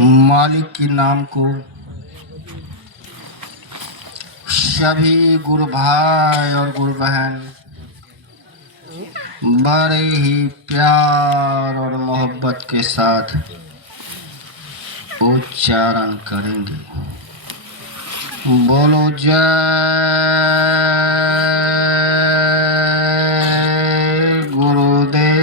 मालिक के नाम को सभी गुरु भाई और गुरु बहन बड़े ही प्यार और मोहब्बत के साथ उच्चारण करेंगे। बोलो जय गुरुदेव।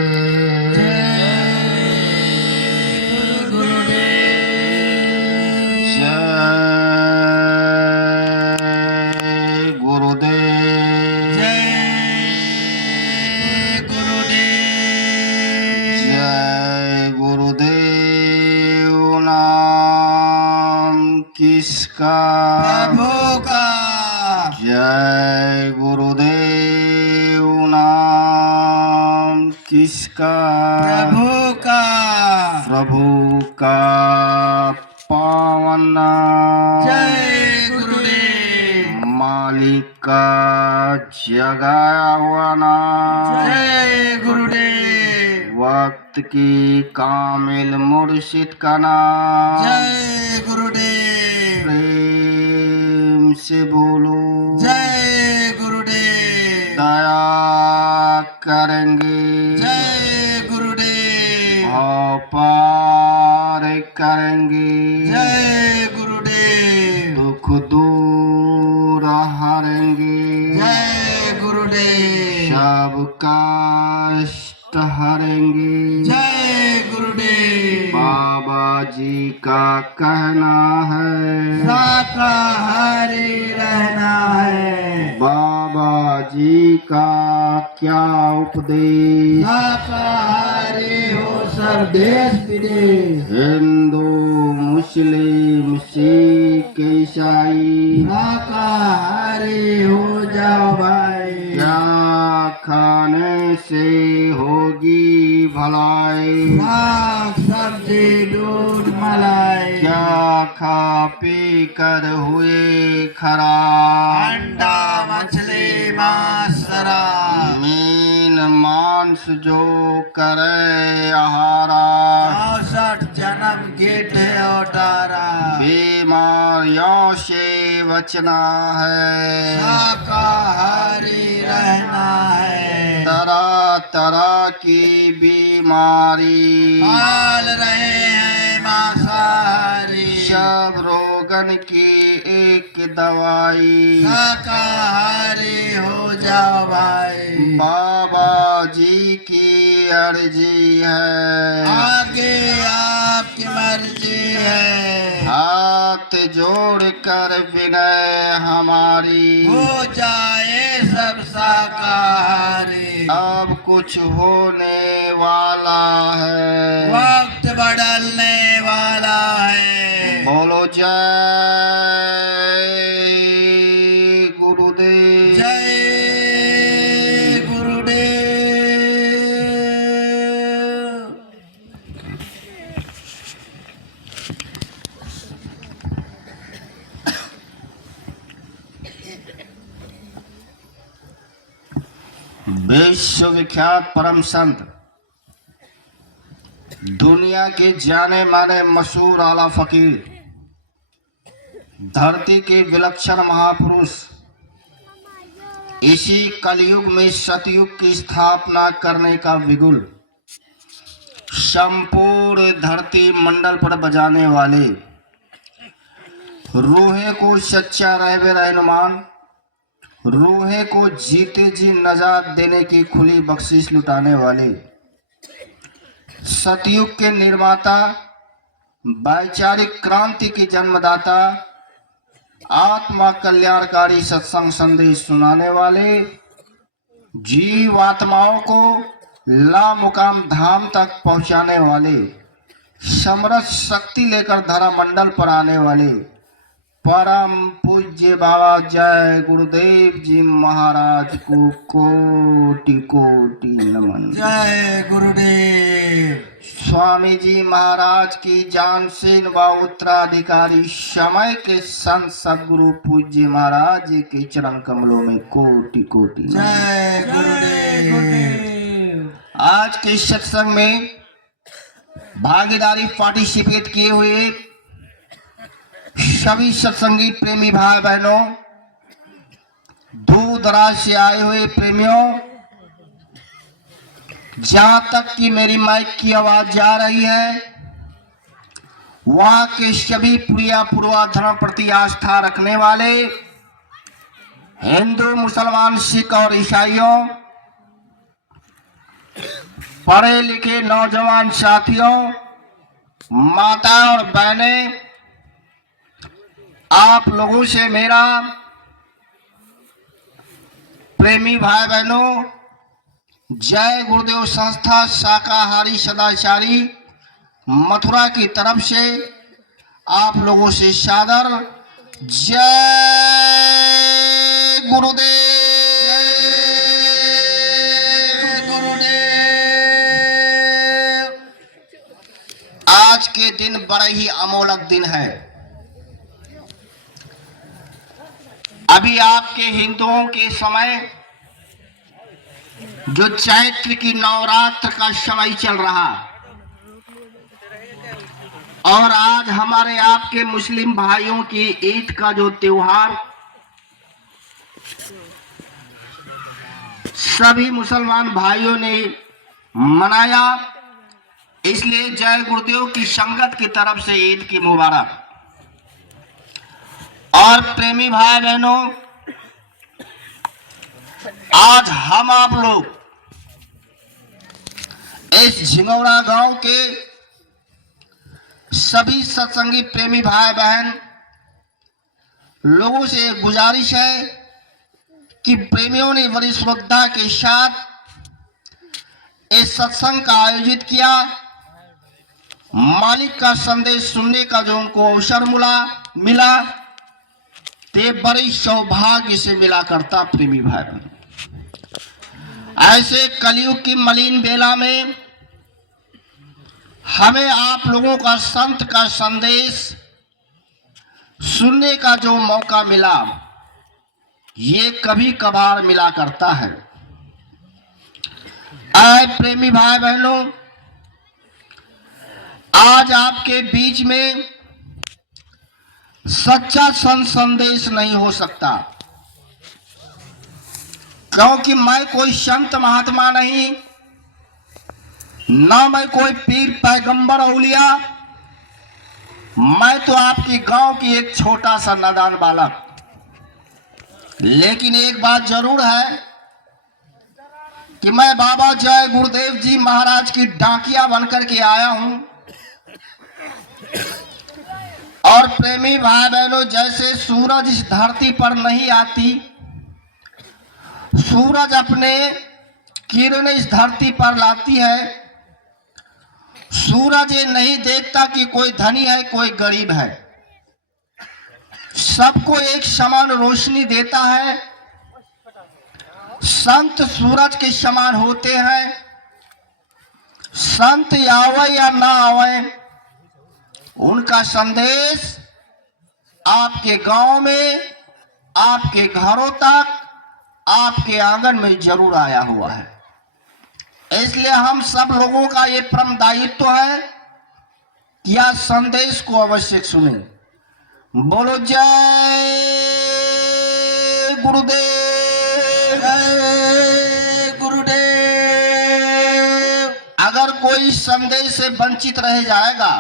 किसका? प्रभु का। जय गुरुदेव। नाम किसका? प्रभु का। प्रभु का पावन नाम। जय गुरुदेव। मालिक का जगाया हुआ नाम। जय गुरुदेव। वक्त की कामिल मुर्शिद का नाम। जय गुरुदेव। प्रेम से बोलो जय गुरुदेव। दया करेंगे। जय गुरुदेव। भाव पार करेंगे। जय गुरुदेव। दुख दूर हरेंगे। जय गुरुदेव। सब कष्ट हरेंगे। जय गुरुदेव। बाबा जी का कहना है शाकाहारी रहना है। बाबा जी का क्या उपदेश? शाकाहारी हो सब देश विदेश। हिंदू मुस्लिम सिख ईसाई शाकाहारी हो जाओ भाई। क्या खाने से होगी भलाई? साग सब्जी दूध मलाई। क्या खा पी कर हुए खराब? अंडा मछली मांस शराब। मीन मांस जो करे आहारा। 64 जन्म गिट उतारा। बीमारियों से बचना है। शाकाहारी रहना है। तरह तरह की बीमारी पाल रहे हैं मांसाहारी। सब रोगन की एक दवाई। शाकाहारी हो जाओ भाई। बाबा जी की अर्जी है। आगे आपकी मर्जी है। हाथ जोड़ कर विनय हमारी। हो जाए सब शाकाहारी। अब कुछ होने वाला है। वक्त बदलने वाला है। बोलो जय गुरुदेव। जय गुरुदेव। विश्वविख्यात परम संत, दुनिया के जाने माने मशहूर आला फकीर, धरती के विलक्षण महापुरुष, इसी कलयुग में सतयुग की स्थापना करने का बिगुल संपूर्ण धरती मंडल पर बजाने वाले, रूहे को सच्चा रहनुमान, रूहे को जीते जी नजात देने की खुली बख्शिश लुटाने वाले, सतयुग के निर्माता, वैचारिक क्रांति के जन्मदाता, आत्मा कल्याणकारी सत्संग संदेश सुनाने वाले, जीव आत्माओं को लामुकाम धाम तक पहुंचाने वाले, समरस शक्ति लेकर धरा मंडल पर आने वाले परम पूज्य बाबा जय गुरुदेव जी महाराज को कोटि कोटि नमन। जय गुरुदेव। स्वामी जी महाराज की जानशीन व उत्तराधिकारी समय के संत सदगुरु पूज्य महाराज जी के चरण कमलों में कोटि कोटि नमन। जय गुरुदेव। आज के सत्संग में भागीदारी पार्टिसिपेट किए हुए सभी सत्संगी प्रेमी भाई बहनों, दूर दराज से आए हुए प्रेमियों, जहां तक कि मेरी माइक की आवाज जा रही है, वहां के सभी प्रिया पूर्वा धर्म प्रति आस्था रखने वाले हिंदू, मुसलमान, सिख और ईसाइयों, पढ़े लिखे नौजवान साथियों, माता और बहनें, आप लोगों से मेरा प्रेमी भाई बहनों, जय गुरुदेव संस्था शाकाहारी सदाचारी मथुरा की तरफ से आप लोगों से सादर जय गुरुदेव। आज के दिन बड़ा ही अमोलक दिन है। अभी आपके हिंदुओं के समय जो चैत्र की नवरात्र का समय चल रहा, और आज हमारे आपके मुस्लिम भाइयों की ईद का जो त्योहार सभी मुसलमान भाइयों ने मनाया, इसलिए जय गुरुदेव की संगत की तरफ से ईद की मुबारक। और प्रेमी भाई बहनों, आज हम आप लोग इस झिंगौड़ा गांव के सभी सत्संगी प्रेमी भाई बहन लोगों से एक गुजारिश है कि प्रेमियों ने बड़ी श्रद्धा के साथ इस सत्संग का आयोजित किया। मालिक का संदेश सुनने का जो उनको अवसर मिला ते बड़ी सौभाग्य से मिला करता। प्रेमी भाई बहन, ऐसे कलयुग की मलिन बेला में हमें आप लोगों का संत का संदेश सुनने का जो मौका मिला, ये कभी कभार मिला करता है। आए प्रेमी भाई बहनों, आज आपके बीच में सच्चा संत संदेश नहीं हो सकता, क्योंकि मैं कोई संत महात्मा नहीं, ना मैं कोई पीर पैगंबर औलिया, मैं तो आपके गांव की एक छोटा सा नादान बालक। लेकिन एक बात जरूर है कि मैं बाबा जय गुरुदेव जी महाराज की डाकिया बनकर के आया हूं। और प्रेमी भाई बहनों, जैसे सूरज इस धरती पर नहीं आती, सूरज अपने किरणें इस धरती पर लाती है। सूरज ये नहीं देखता कि कोई धनी है कोई गरीब है, सबको एक समान रोशनी देता है। संत सूरज के समान होते हैं। संत आवे या ना आवे, उनका संदेश आपके गांव में, आपके घरों तक, आपके आंगन में जरूर आया हुआ है। इसलिए हम सब लोगों का ये परम दायित्व है कि यह संदेश को अवश्य सुने। बोलो जय गुरुदेव, जय गुरुदेव। अगर कोई संदेश से वंचित रह जाएगा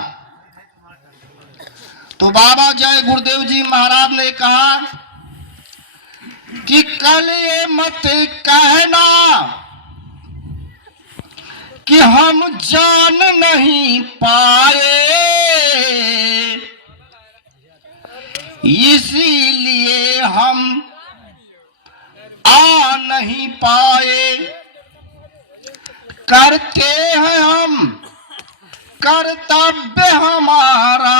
तो बाबा जय गुरुदेव जी महाराज ने कहा कि कल ये मत कहना कि हम जान नहीं पाए, इसीलिए हम आ नहीं पाए। करते हैं हम कर्तव्य हमारा,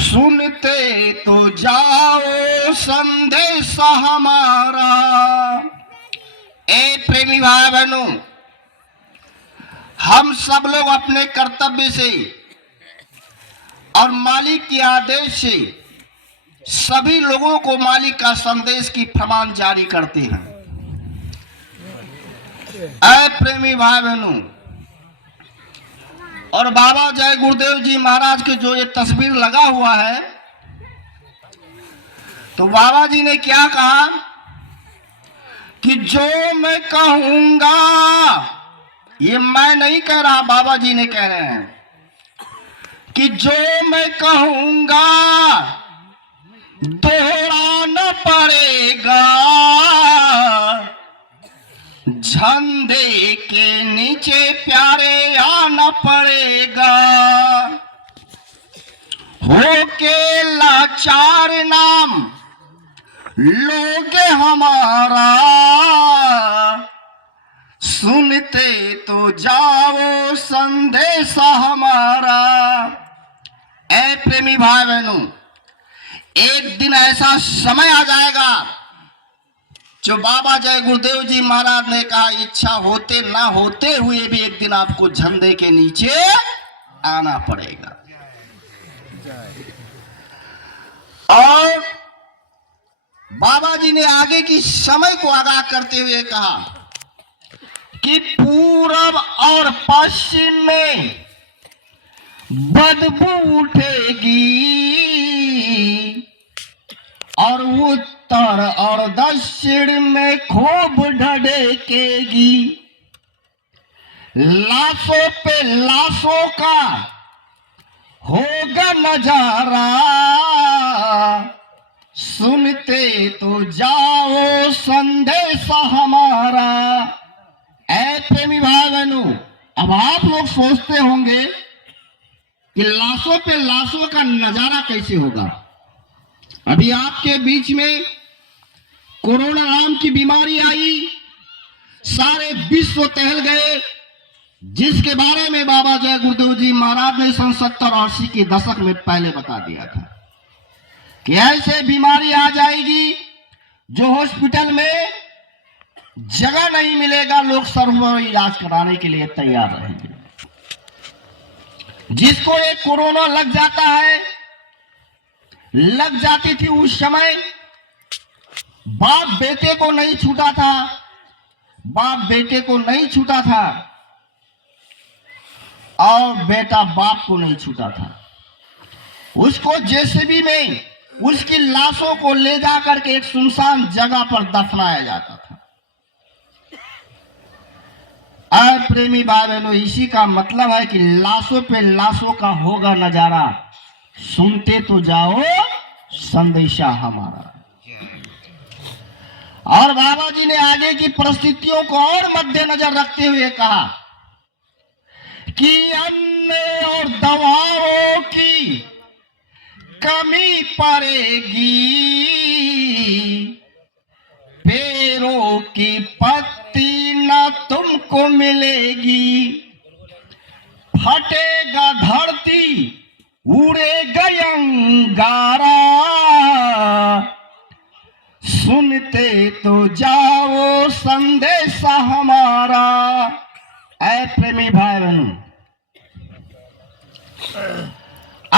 सुनते तो जाओ संदेश हमारा। ए प्रेमी भाई बहनों, हम सब लोग अपने कर्तव्य से और मालिक के आदेश से सभी लोगों को मालिक का संदेश की फरमान जारी करते हैं। ऐ प्रेमी भाई बहनों, और बाबा जय गुरुदेव जी महाराज के जो ये तस्वीर लगा हुआ है, तो बाबा जी ने क्या कहा कि जो मैं कहूंगा, ये मैं नहीं कह रहा, बाबा जी ने कह रहे हैं कि जो मैं कहूंगा दोहराना पड़ेगा, झंडे के नीचे प्यारे आना पड़ेगा, होके लाचार नाम लोगे हमारा, सुनते तो जाओ संदेशा हमारा। ऐ प्रेमी भाई बहनों, एक दिन ऐसा समय आ जाएगा जो बाबा जय गुरुदेव जी महाराज ने कहा, इच्छा होते ना होते हुए भी एक दिन आपको झंडे के नीचे आना पड़ेगा। और बाबा जी ने आगे की समय को आगाह करते हुए कहा कि पूरब और पश्चिम में बदबू उठेगी और उत्तर और दक्षिण में खूब ढड़केगी, लाशों पे लाशों का होगा नजारा, सुनते तो जाओ संदेशा हमारा। ऐ प्रेमी भाई बहनों, अब आप लोग सोचते होंगे कि लाशों पे लाशों का नजारा कैसे होगा। अभी आपके बीच में कोरोना नाम की बीमारी आई, सारे विश्व टहल गए, जिसके बारे में बाबा जय गुरुदेव जी महाराज ने सन 70-80 के दशक में पहले बता दिया था कि ऐसे बीमारी आ जाएगी जो हॉस्पिटल में जगह नहीं मिलेगा, लोग सर्वोपरि इलाज कराने के लिए तैयार रहेंगे। जिसको एक कोरोना लग जाता है, लग जाती थी उस समय, बाप बेटे को नहीं छूटा था, बाप बेटे को नहीं छूटा था और बेटा बाप को नहीं छूटा था। उसको जेसीबी में उसकी लाशों को ले जाकर के एक सुनसान जगह पर दफनाया जाता था। प्रेमी भाई बहनों, इसी का मतलब है कि लाशों पे लाशों का होगा नजारा, सुनते तो जाओ संदेशा हमारा। और बाबा जी ने आगे की परिस्थितियों को और मद्देनजर रखते हुए कहा कि अन्न और दवाओं की कमी पड़ेगी, पेड़ों की पत्ती न तुमको मिलेगी, फटेगा धरती उड़ेगा अंगारा, सुनते तो जाओ संदेशा हमारा। ऐ प्रेमी भाई बहनों,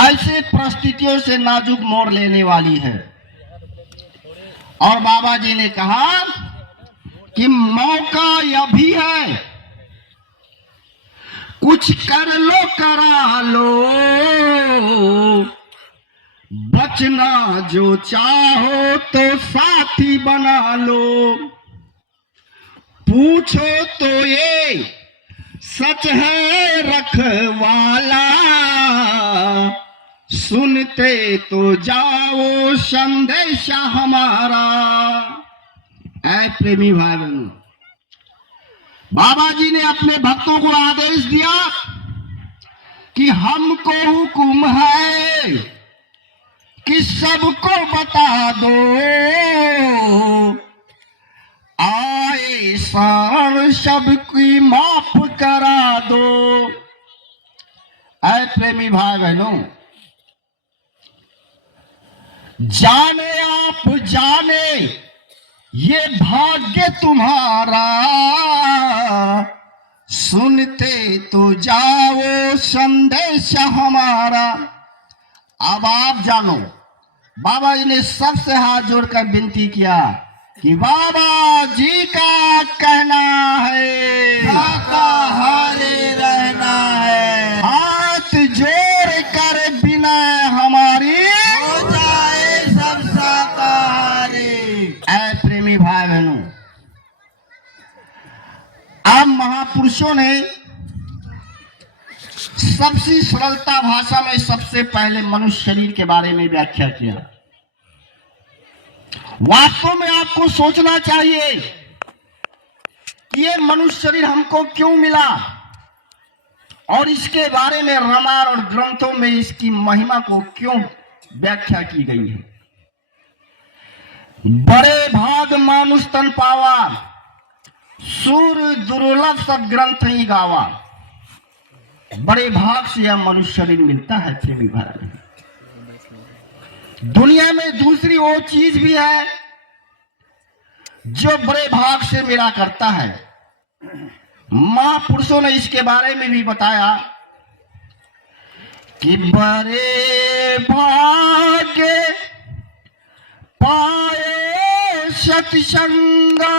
ऐसी परिस्थितियों से नाजुक मोड़ लेने वाली है। और बाबा जी ने कहा कि मौका अभी है, कुछ कर लो करा लो, बचना जो चाहो तो साथी बना लो, पूछो तो ये सच है रखवाला, सुनते तो जाओ संदेशा हमारा। ऐ प्रेमी भाई बहनों, बाबा जी ने अपने भक्तों को आदेश दिया कि हमको हुक्म है कि सबको बता दो, आए शरण सबकी माफ करा दो। ऐ प्रेमी भाई बहनों, जाने आप जाने ये भाग्य तुम्हारा, सुनते तो जाओ संदेशा हमारा। अब आप जानो, बाबा जी ने सबसे हाथ जोड़कर विनती किया कि बाबा जी का कहना है शाकाहारी रहना है। महापुरुषों ने सबसे सरलता भाषा में सबसे पहले मनुष्य शरीर के बारे में व्याख्या किया। वास्तव में आपको सोचना चाहिए कि ये मनुष्य शरीर हमको क्यों मिला और इसके बारे में रामायण और ग्रंथों में इसकी महिमा को क्यों व्याख्या की गई है। बड़े भाग मानुष तन पावा, सूर्य दुर्लभ सब ग्रंथ ही गावा। बड़े भाग से यह मनुष्य शरीर मिलता है प्रेमी भाई। दुनिया में दूसरी वो चीज भी है जो बड़े भाग से मिला करता है। महापुरुषों ने इसके बारे में भी बताया कि बड़े भाग्य पाए सत्संगा,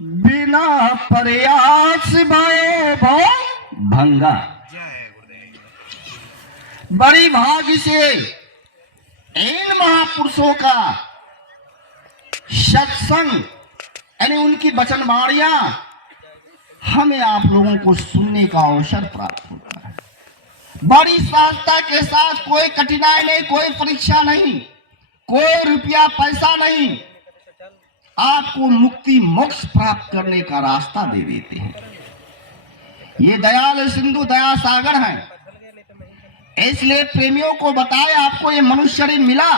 बिना प्रयास भय भो भंगा। बड़ी भाग्य से इन महापुरुषों का सत्संग यानी उनकी वचनवाणियां हमें आप लोगों को सुनने का अवसर प्राप्त होता है। बड़ी सहजता के साथ, कोई कठिनाई नहीं, कोई परीक्षा नहीं, कोई रुपया पैसा नहीं, आपको मुक्ति मोक्ष प्राप्त करने का रास्ता दे देते हैं। ये दयाल सिंधु दया सागर है। इसलिए प्रेमियों को बताए आपको ये मनुष्य शरीर मिला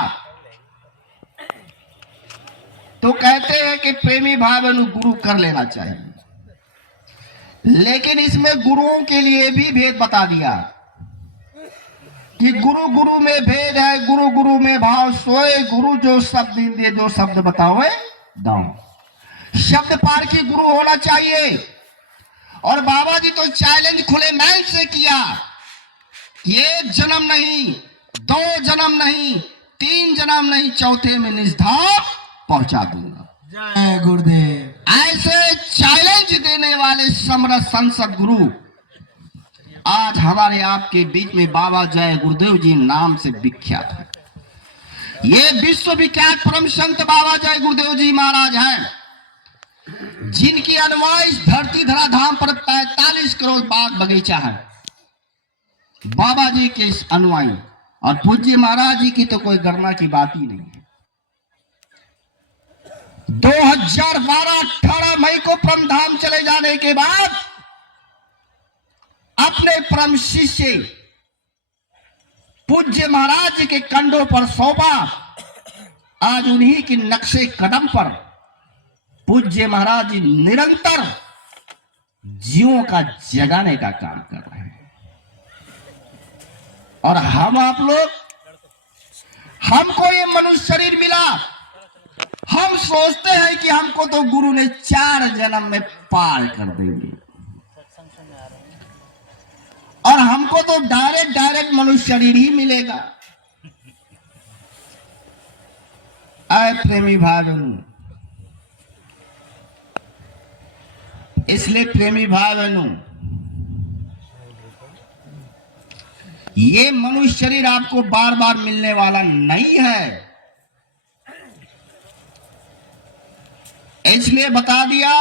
तो कहते हैं कि प्रेमी भाई बहनों गुरु कर लेना चाहिए। लेकिन इसमें गुरुओं के लिए भी भेद बता दिया कि गुरु गुरु में भेद है, गुरु गुरु में भाव सोए, गुरु जो शब्द दे दो शब्द बताओ दाओ। शब्द पार की गुरु होना चाहिए। और बाबा जी तो चैलेंज खुले मैच से किया, एक जन्म नहीं, दो जन्म नहीं, तीन जन्म नहीं, चौथे में निष्धाम पहुंचा दूंगा। जय गुरुदेव। ऐसे चैलेंज देने वाले समरथ संसद गुरु आज हमारे आपके बीच में बाबा जय गुरुदेव जी नाम से विख्यात है। ये विश्व विख्यात परम संत बाबा जय गुरुदेव जी महाराज हैं, जिनकी अनुयायी इस धरती धरा धाम पर 45 करोड़ बाग बगीचा है। बाबा जी के इस अनुयायी और पूज्य महाराज जी की तो कोई गणना की बात ही नहीं है। 2012-18 मई को परम धाम चले जाने के बाद अपने परम शिष्य पूज्य महाराज जी के कंधों पर सौंपा। आज उन्हीं के नक्शे कदम पर पूज्य महाराज जी निरंतर जीवों का जगाने का काम कर रहे हैं। और हम आप लोग, हमको ये मनुष्य शरीर मिला, हम सोचते हैं कि हमको तो गुरु ने 4 जन्म में पार कर देंगे और हमको तो डायरेक्ट मनुष्य शरीर ही मिलेगा। आए प्रेमी भाई बहनों, इसलिए प्रेमी भाई बहनों, ये मनुष्य शरीर आपको बार बार मिलने वाला नहीं है। इसलिए बता दिया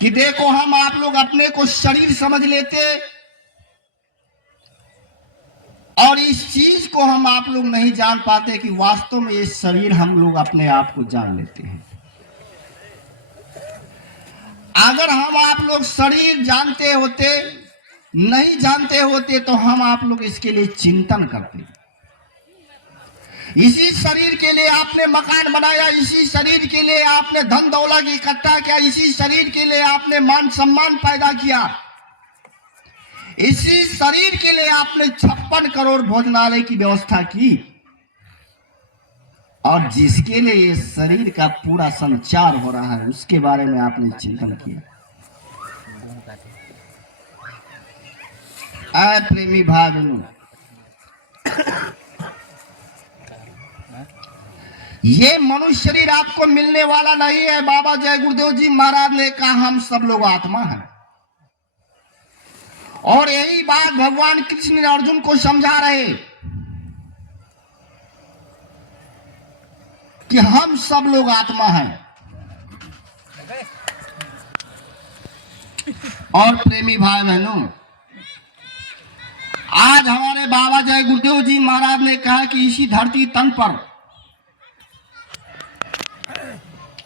कि देखो, हम आप लोग अपने को शरीर समझ लेते और इस चीज को हम आप लोग नहीं जान पाते कि वास्तव में ये शरीर हम लोग अपने आप को जान लेते हैं। अगर हम आप लोग शरीर जानते होते, नहीं जानते होते तो हम आप लोग इसके लिए चिंतन करते। इसी शरीर के लिए आपने मकान बनाया, इसी शरीर के लिए आपने धन दौलत इकट्ठा किया, इसी शरीर के लिए आपने मान सम्मान पैदा किया, इसी शरीर के लिए आपने 56 करोड़ भोजनालय की व्यवस्था की और जिसके लिए ये शरीर का पूरा संचार हो रहा है उसके बारे में आपने चिंतन किया। आए प्रेमी भाई बहनों, ये मनुष्य शरीर आपको मिलने वाला नहीं है। बाबा जय गुरुदेव जी महाराज ने कहा हम सब लोग आत्मा हैं और यही बात भगवान कृष्ण ने अर्जुन को समझा रहे कि हम सब लोग आत्मा हैं। और प्रेमी भाई बहनों, आज हमारे बाबा जय गुरुदेव जी महाराज ने कहा कि इसी धरती तन पर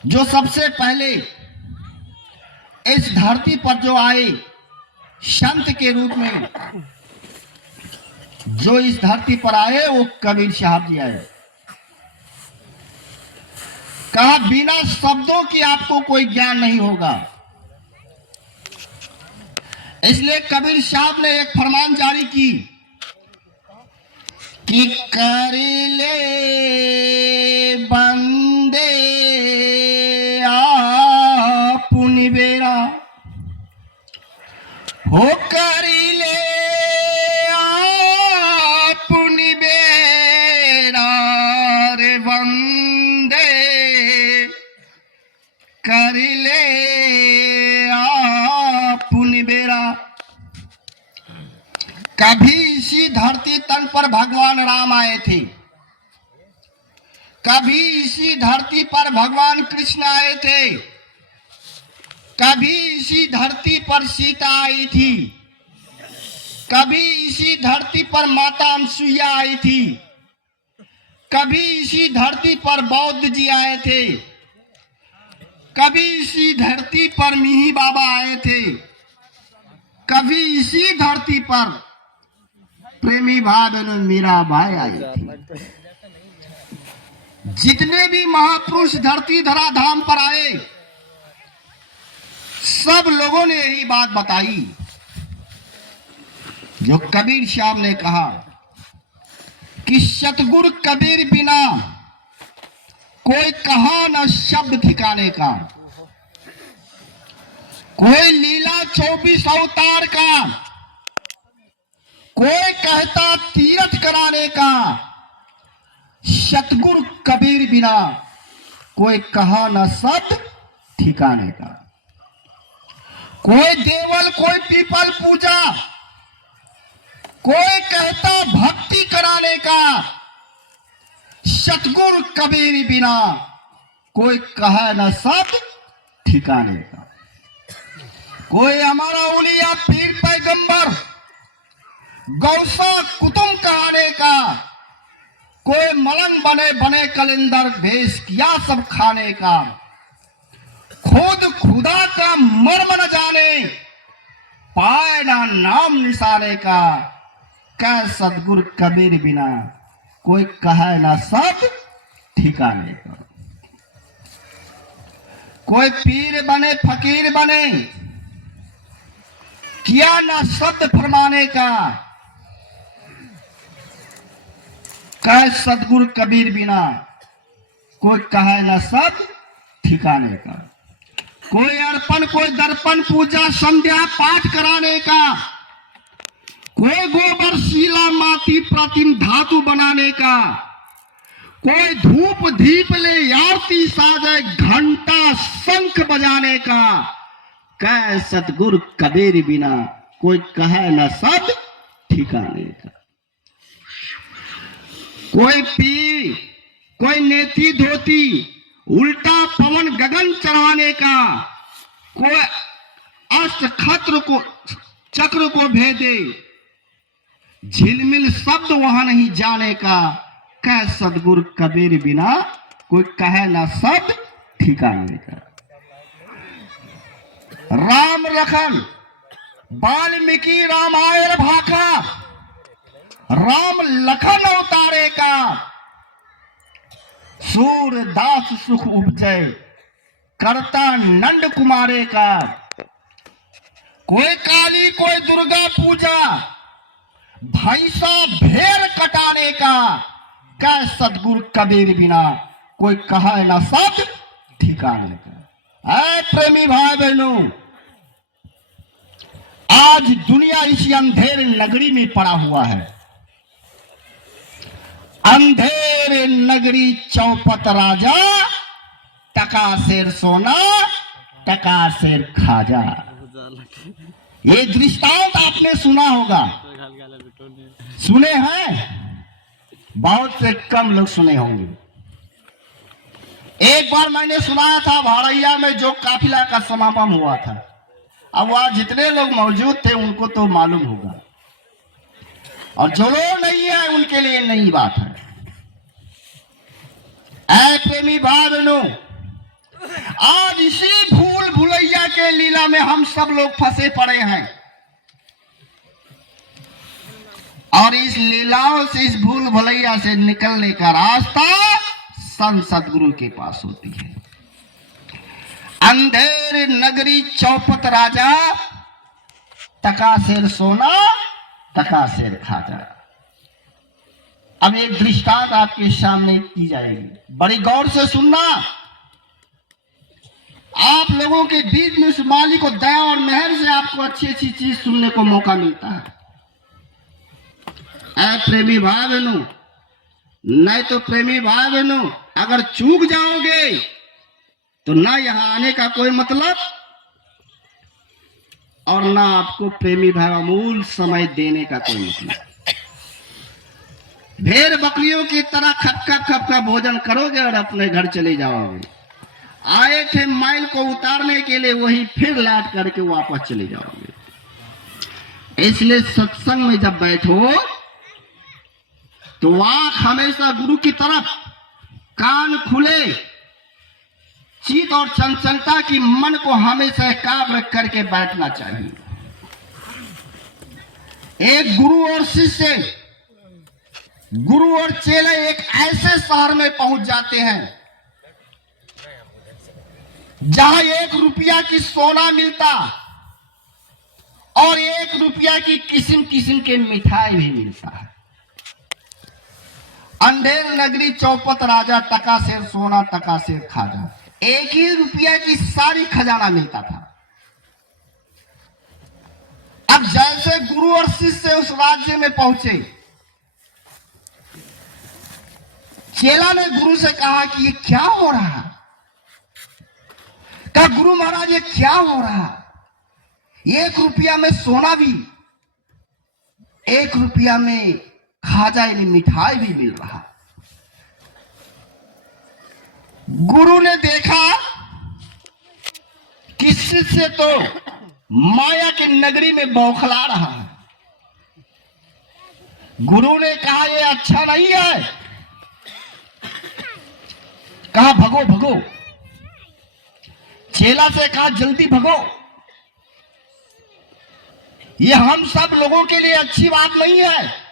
जो सबसे पहले इस धरती पर जो आए संत के रूप में, जो इस धरती पर आए वो कबीर साहब जी आए। कहा बिना शब्दों के आपको कोई ज्ञान नहीं होगा। इसलिए कबीर साहब ने एक फरमान जारी की कि कर ले बंदे पुनि बेरा हो, कर ले पुनि बेरा रे बंदे, कर ले पुनि बेरा। कभी इसी धरती तन पर भगवान राम आए थे, कभी इसी धरती पर भगवान कृष्ण आए थे, कभी इसी धरती पर सीता आई थी, कभी इसी धरती पर माता अनसुईया आई थी, कभी इसी धरती पर बौद्ध जी आए थे, कभी इसी धरती पर मिही बाबा आए थे, कभी इसी धरती पर प्रेमी भाई बहनों मीरा भाई आई थी। जितने भी महापुरुष धरती धरा धाम पर आए, सब लोगों ने यही बात बताई जो कबीर साहब ने कहा कि सतगुरु कबीर बिना कोई कहा न शब्द ठिकाने का, कोई लीला 24 अवतार का, कोई कहता तीर्थ कराने का, सतगुरु कबीर बिना कोई कहा न शब्द ठिकाने का। कोई देवल कोई पीपल पूजा, कोई कहता भक्ति कराने का, सतगुरु कबीर बिना कोई कहा न शब्द ठिकाने का। कोई हमारा उलिया पीर पैगंबर गौसा कुतुम कहने का, कोई मलंग बने बने कलिंदर भेष किया सब खाने का, खुद खुदा का मर्म न जाने पाए ना नाम निशाने का, कह सतगुरु कबीर बिना कोई कहे ना शब्द ठिकाने का। कोई पीर बने फकीर बने किया ना शब्द फरमाने का, कह सतगुरु कबीर बिना कोई कहे ना शब्द ठिकाने का। कोई अर्पण कोई दर्पण पूजा संध्या पाठ कराने का, कोई गोबर शीला माटी प्रतिम धातु बनाने का, कोई धूप दीप ले आरती साजे घंटा शंख बजाने का, कह सतगुरु कबीर बिना कोई कहे न शब्द ठिकाने का। कोई पीर कोई नेति धोती उल्टा पवन गगन चढ़ाने का, कोई अष्ट खत्र को चक्र को भेदे झिलमिल शब्द वहां नहीं जाने का, कह सतगुरु कबीर बिना कोई कहे ना शब्द ठिकाने का। राम लखन वाल्मीकि रामायण भाखा, राम लखन अवतारे का, सूरदास सुख उपजय करता नंद कुमारे का। कोई काली कोई दुर्गा पूजा भैंसा भेड़ कटाने का, कह सतगुरु कबीर बिना कोई कहा ना शब्द ठिकाने का। ऐ प्रेमी भाई बहनों, आज दुनिया इसी अंधेरे नगरी में पड़ा हुआ है। अंधेरे नगरी चौपत राजा, टका शेर सोना टका शेर खाजा। ये दृष्टांत आपने सुना होगा, सुने हैं? बहुत से कम लोग सुने होंगे। एक बार मैंने सुनाया था भाड़ैया में जो काफिला का समापन हुआ था, अब वहां जितने लोग मौजूद थे उनको तो मालूम होगा, और जो लोग नहीं है उनके लिए नई बात है। ऐ प्रेमी भाई बहनों, आज इसी भूल भुलैया के लीला में हम सब लोग फंसे पड़े हैं, और इस लीलाओं से, इस भूल भुलैया से निकलने का रास्ता संत सदगुरु के पास होती है। अंधेर नगरी चौपत राजा, तकासेर सोना तकासेर खाजा। अब एक दृष्टांत आपके सामने की जाएगी, बड़ी गौर से सुनना। आप लोगों के बीच में उस मालिक को दया और मेहर से आपको अच्छी अच्छी चीज सुनने को मौका मिलता है। ऐ प्रेमी भाई बहनों, नहीं तो प्रेमी भाई बहनों, अगर चूक जाओगे तो ना यहां आने का कोई मतलब, और ना आपको प्रेमी भाई अमूल समय देने का कोई मतलब। भेड़ बकरियों की तरह खपका भोजन करोगे और अपने घर चले जाओगे। आए थे माइल को उतारने के लिए, वही फिर लाट करके वापस चले जाओगे। इसलिए सत्संग में जब बैठो तो आंख हमेशा गुरु की तरफ, कान खुले, चित और चंचलता की मन को हमेशा एकाग्र करके बैठना चाहिए। एक गुरु और शिष्य, गुरु और चेले एक ऐसे शहर में पहुंच जाते हैं जहां 1 रुपया की सोना मिलता और 1 रुपया की किस्म किस्म के मिठाई भी मिलता है। अंधेर नगरी चौपत राजा, टकासेर सोना टकासेर खाजा। 1 ही रुपया की सारी खजाना मिलता था। अब जैसे गुरु और शिष्य उस राज्य में पहुंचे, चेला ने गुरु से कहा कि ये क्या हो रहा? कहा गुरु महाराज ये क्या हो रहा? 1 रुपया में सोना भी, 1 रुपया में खाजा यानी मिठाई भी मिल रहा। गुरु ने देखा कि शिष्य तो माया की नगरी में बौखला रहा है। गुरु ने कहा ये अच्छा नहीं है। कहा भगो भगो। चेला से कहा जल्दी भगो, ये हम सब लोगों के लिए अच्छी बात नहीं है।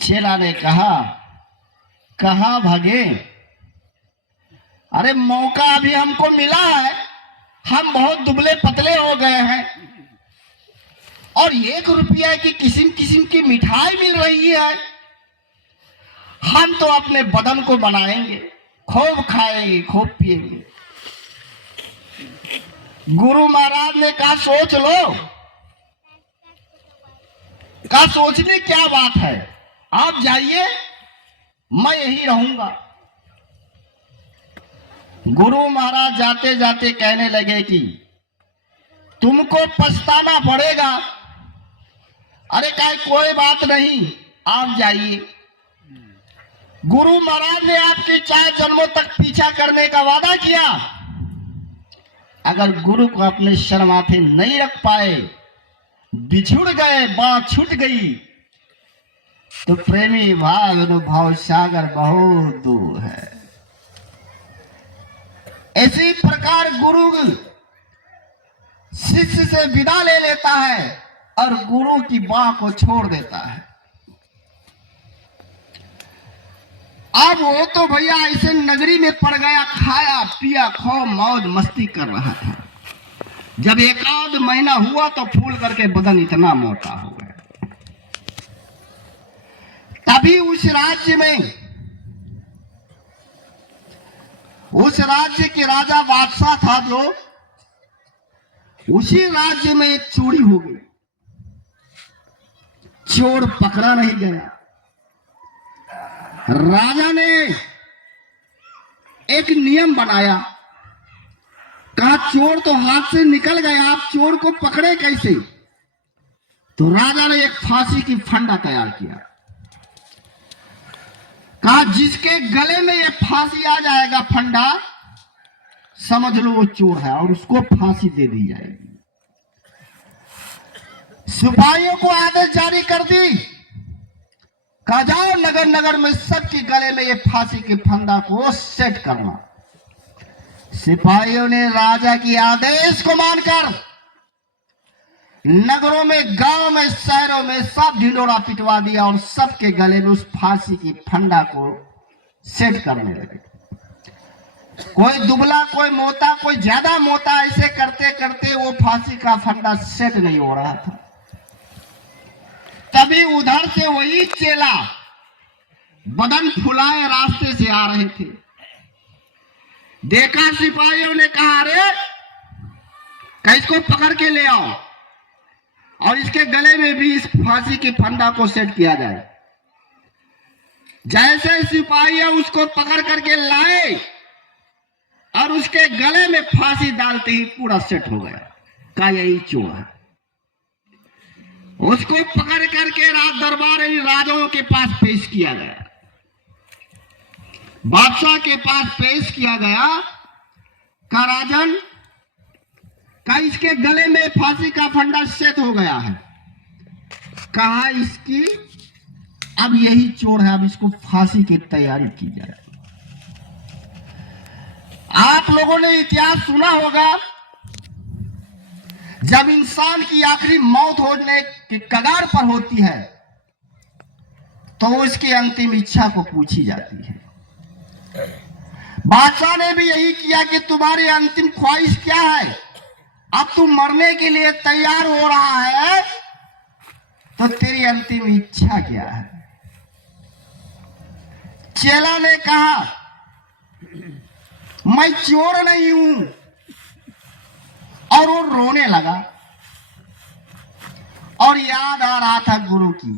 चेला ने कहा कहां भागे? अरे मौका अभी हमको मिला है, हम बहुत दुबले पतले हो गए हैं और 1 रुपया की किस्म किस्म की मिठाई मिल रही है। हम तो अपने बदन को बनाएंगे, खूब खाएंगे, खूब पिएंगे। गुरु महाराज ने कहा सोच लो। कहा सोचने क्या बात है, आप जाइए, मैं यही रहूंगा। गुरु महाराज जाते जाते कहने लगे कि तुमको पछताना पड़ेगा। अरे कहा कोई बात नहीं, आप जाइए। गुरु महाराज ने आपकी 4 जन्मों तक पीछा करने का वादा किया। अगर गुरु को अपने सर माथे नहीं रख पाए, बिछुड़ गए, बात छूट गई, तो प्रेमी भाव अनुभव सागर बहुत दूर है। इसी प्रकार गुरु शिष्य से विदा ले लेता है और गुरु की बाह को छोड़ देता है। अब वो तो भैया ऐसे नगरी में पड़ गया, खाया पिया खूब मौज मस्ती कर रहा था। जब 1 आध महीना हुआ तो फूल करके बदन इतना मोटा हो गया। तभी उस राज्य के राजा बादशाह था, जो उसी राज्य में एक चोरी हो गई। चोर पकड़ा नहीं गया। राजा ने एक नियम बनाया। कहा चोर तो हाथ से निकल गया, आप चोर को पकड़े कैसे? तो राजा ने एक फांसी की फंदा तैयार किया। कहा जिसके गले में ये फांसी आ जाएगा फंडा, समझ लो वो चोर है और उसको फांसी दे दी जाएगी। सिपाहियों को आदेश जारी कर दी, कहा जाओ नगर नगर में सबके गले में ये फांसी के फंदा को सेट करना। सिपाहियों ने राजा की आदेश को मानकर नगरों में, गांव में, शहरों में सब ढिंडोरा पिटवा दिया और सबके गले में उस फांसी की फंदा को सेट करने लगे। कोई दुबला, कोई मोटा, कोई ज्यादा मोटा, ऐसे करते करते वो फांसी का फंदा सेट नहीं हो रहा था। तभी उधर से वही चेला बदन फुलाए रास्ते से आ रहे थे। देखा, सिपाहियों ने कहा, अरे इसको पकड़ के ले आओ और इसके गले में भी इस फांसी की फंदा को सेट किया जाए। जैसे सिपाहियों उसको पकड़ करके लाए और उसके गले में फांसी डालते ही पूरा सेट हो गया। का यही चोर है। उसको पकड़ करके राज दरबार राजाओं के पास पेश किया गया, बादशाह के पास पेश किया गया। का राजन, का इसके गले में फांसी का फंदा सेट हो गया है। कहा इसकी अब यही चोर है, अब इसको फांसी की तैयारी की जाए। आप लोगों ने इतिहास सुना होगा, जब इंसान की आखिरी मौत होने की कगार पर होती है तो उसकी अंतिम इच्छा को पूछी जाती है। बादशाह ने भी यही किया कि तुम्हारी अंतिम ख्वाहिश क्या है? अब तू मरने के लिए तैयार हो रहा है तो तेरी अंतिम इच्छा क्या है? चेला ने कहा, मैं चोर नहीं हूं। और वो रोने लगा और याद आ रहा था गुरु की।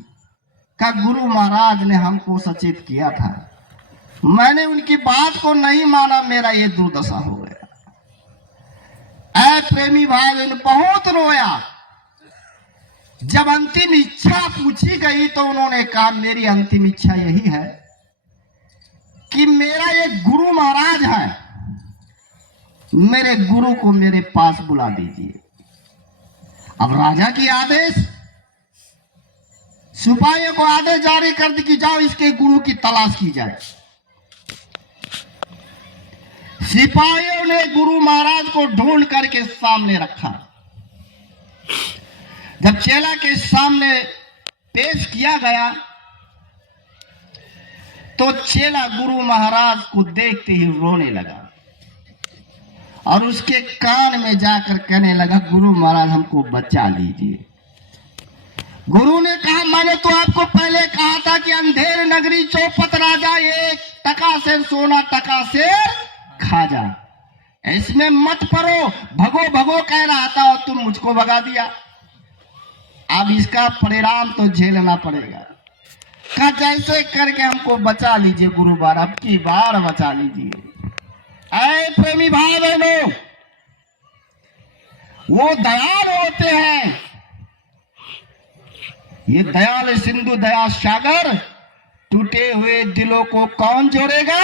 का गुरु महाराज ने हमको सचेत किया था, मैंने उनकी बात को नहीं माना, मेरा ये दुर्दशा हो गया। ऐ प्रेमी भाई ने बहुत रोया। जब अंतिम इच्छा पूछी गई तो उन्होंने कहा, मेरी अंतिम इच्छा यही है कि मेरा ये गुरु महाराज है, मेरे गुरु को मेरे पास बुला दीजिए। अब राजा की आदेश, सिपाहियों को आदेश जारी कर दी कि जाओ इसके गुरु की तलाश की जाए। सिपाहियों ने गुरु महाराज को ढूंढ करके सामने रखा। जब चेला के सामने पेश किया गया तो चेला गुरु महाराज को देखते ही रोने लगा और उसके कान में जाकर कहने लगा, गुरु महाराज हमको बचा लीजिए। गुरु ने कहा, मैंने तो आपको पहले कहा था कि अंधेर नगरी चौपत राजा, एक टका से सोना टका से खा जा, इसमें मत पड़ो। भगो भगो कह रहा था और तुम मुझको भगा दिया। अब इसका परिणाम तो झेलना पड़ेगा। कहा, जैसे करके हमको बचा लीजिए गुरु महाराज, अब की बार बचा लीजिए। ऐ प्रेमी भाई बहनों, वो दयाल होते हैं, ये दयाल सिंधु दया सागर, टूटे हुए दिलों को कौन जोड़ेगा?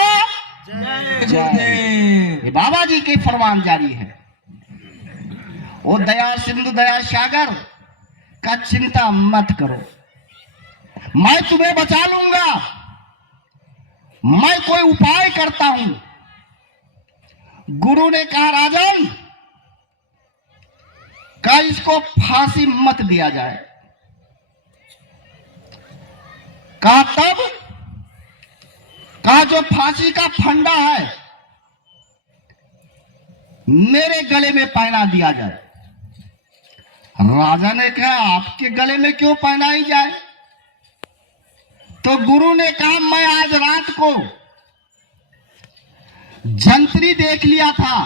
ये बाबा जी के फरमान जारी है। वो दयाल सिंधु दया सागर का चिंता मत करो, मैं तुम्हें बचा लूंगा, मैं कोई उपाय करता हूं। गुरु ने कहा, राजन का इसको फांसी मत दिया जाए। कहा तब? कहा जो फांसी का फंदा है मेरे गले में पहना दिया जाए। राजा ने कहा, आपके गले में क्यों पहनाई जाए? तो गुरु ने कहा, मैं आज रात को जंतरी देख लिया था,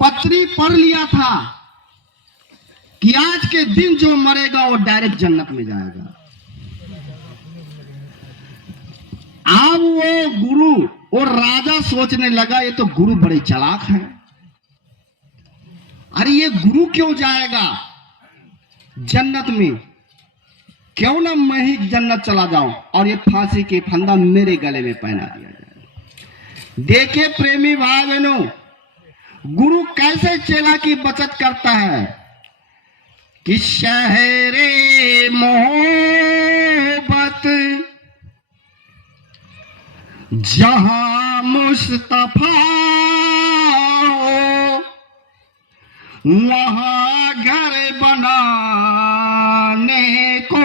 पत्री पढ़ लिया था कि आज के दिन जो मरेगा वो डायरेक्ट जन्नत में जाएगा। अब वो गुरु और राजा सोचने लगा, ये तो गुरु बड़े चालाक हैं। अरे ये गुरु क्यों जाएगा जन्नत में? क्यों ना मैं ही जन्नत चला जाऊं और ये फांसी के फंदा मेरे गले में पहना दिया जाए। देखिए प्रेमी भाई बहनों, गुरु कैसे चेला की बचत करता है कि शहरे मोहब्बत जहां मुस्तफा हो, वहां घर बनाने को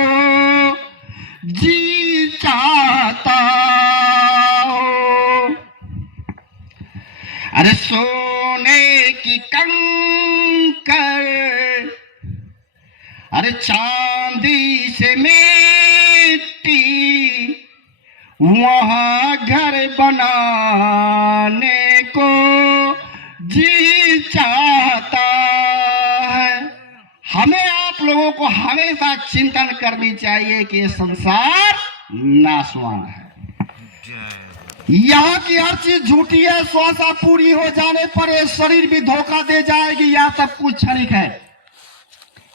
जी चाहता हो। अरे सोने की कंकर, अरे चांदी से मिट्टी, वहां घर बनाने को जी चाहता है। हमें आप लोगों को हमेशा चिंतन करनी चाहिए कि ये संसार नाशवान है। यहाँ की हर चीज झूठी है। श्वासा पूरी हो जाने पर ये शरीर भी धोखा दे जाएगी। यह सब कुछ क्षणिक है।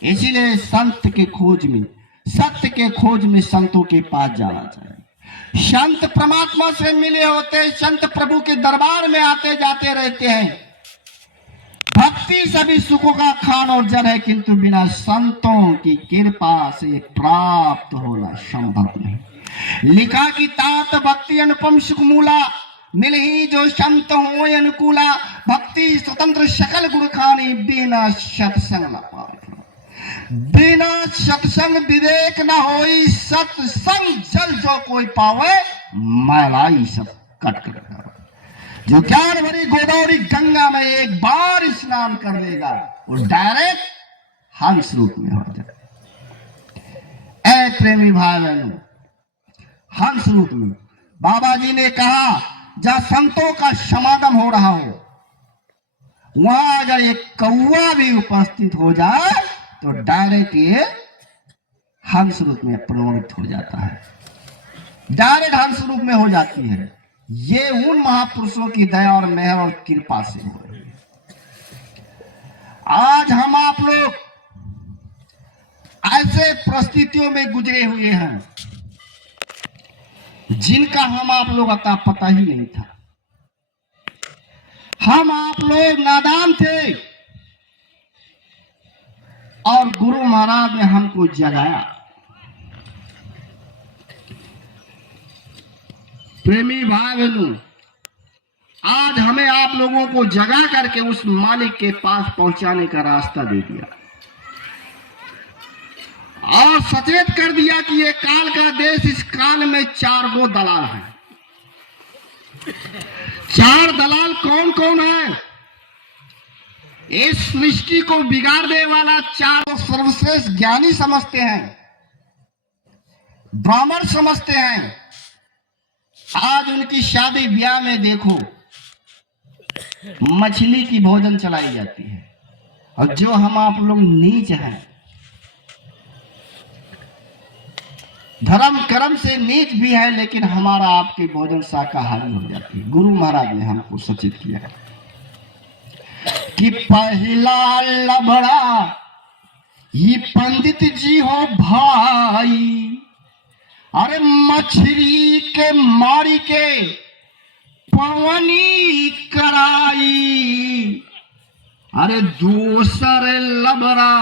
इसीलिए संत के खोज में, सत्य के खोज में संतों के पास जाना चाहिए। संत परमात्मा से मिले होते, संत प्रभु के दरबार में आते जाते रहते हैं। भक्ति सभी सुखों का खान और जड़ है, किंतु बिना संतों की कृपा से प्राप्त होना संभव नहीं। लिखा कि तात भक्ति अनुपम सुख मूला, मिल ही जो संत हो अनुकूला। भक्ति स्वतंत्र सकल गुण खानी, बिना सत्संग न पाए। बिना सत्संग विवेक न होई, सत्संग जल जो कोई पावे, मैलाई सब कट कर। जो ज्ञान भरी गोदावरी गंगा में एक बार स्नान कर लेगा, वो डायरेक्ट हंस रूप में हो जाए। ऐ प्रेमी भाई बहनों, हंस रूप में बाबा जी ने कहा, जहां संतों का समागम हो रहा हो, वहां अगर एक कौवा भी उपस्थित हो जाए तो डायरेक्ट ये हंस रूप में प्रवृत्त हो जाता है, डायरेक्ट हंस रूप में हो जाती है। ये उन महापुरुषों की दया और मेहर और कृपा से हो रही है। आज हम आप लोग ऐसे परिस्थितियों में गुजरे हुए हैं जिनका हम आप लोग अता पता ही नहीं था। हम आप लोग नादान थे और गुरु महाराज ने हमको जगाया। प्रेमी भाई बहनों, आज हमें आप लोगों को जगा करके उस मालिक के पास पहुंचाने का रास्ता दे दिया और सचेत कर दिया कि ये काल का देश, इस काल में 4 गो दलाल हैं। 4 दलाल कौन कौन है? इस सृष्टि को बिगाड़ने वाला 4 सर्वश्रेष्ठ ज्ञानी समझते हैं, ब्राह्मण समझते हैं। आज उनकी शादी ब्याह में देखो, मछली की भोजन चलाई जाती है। और जो हम आप लोग नीच हैं, धर्म कर्म से नीच भी है, लेकिन हमारा आपके भोजन शाकाहारी हो जाती है। गुरु महाराज ने हमको सचेत किया कि पहला लबड़ा ये पंडित जी हो भाई, अरे मछली के मारी के पवनी कराई। अरे दूसर लबड़ा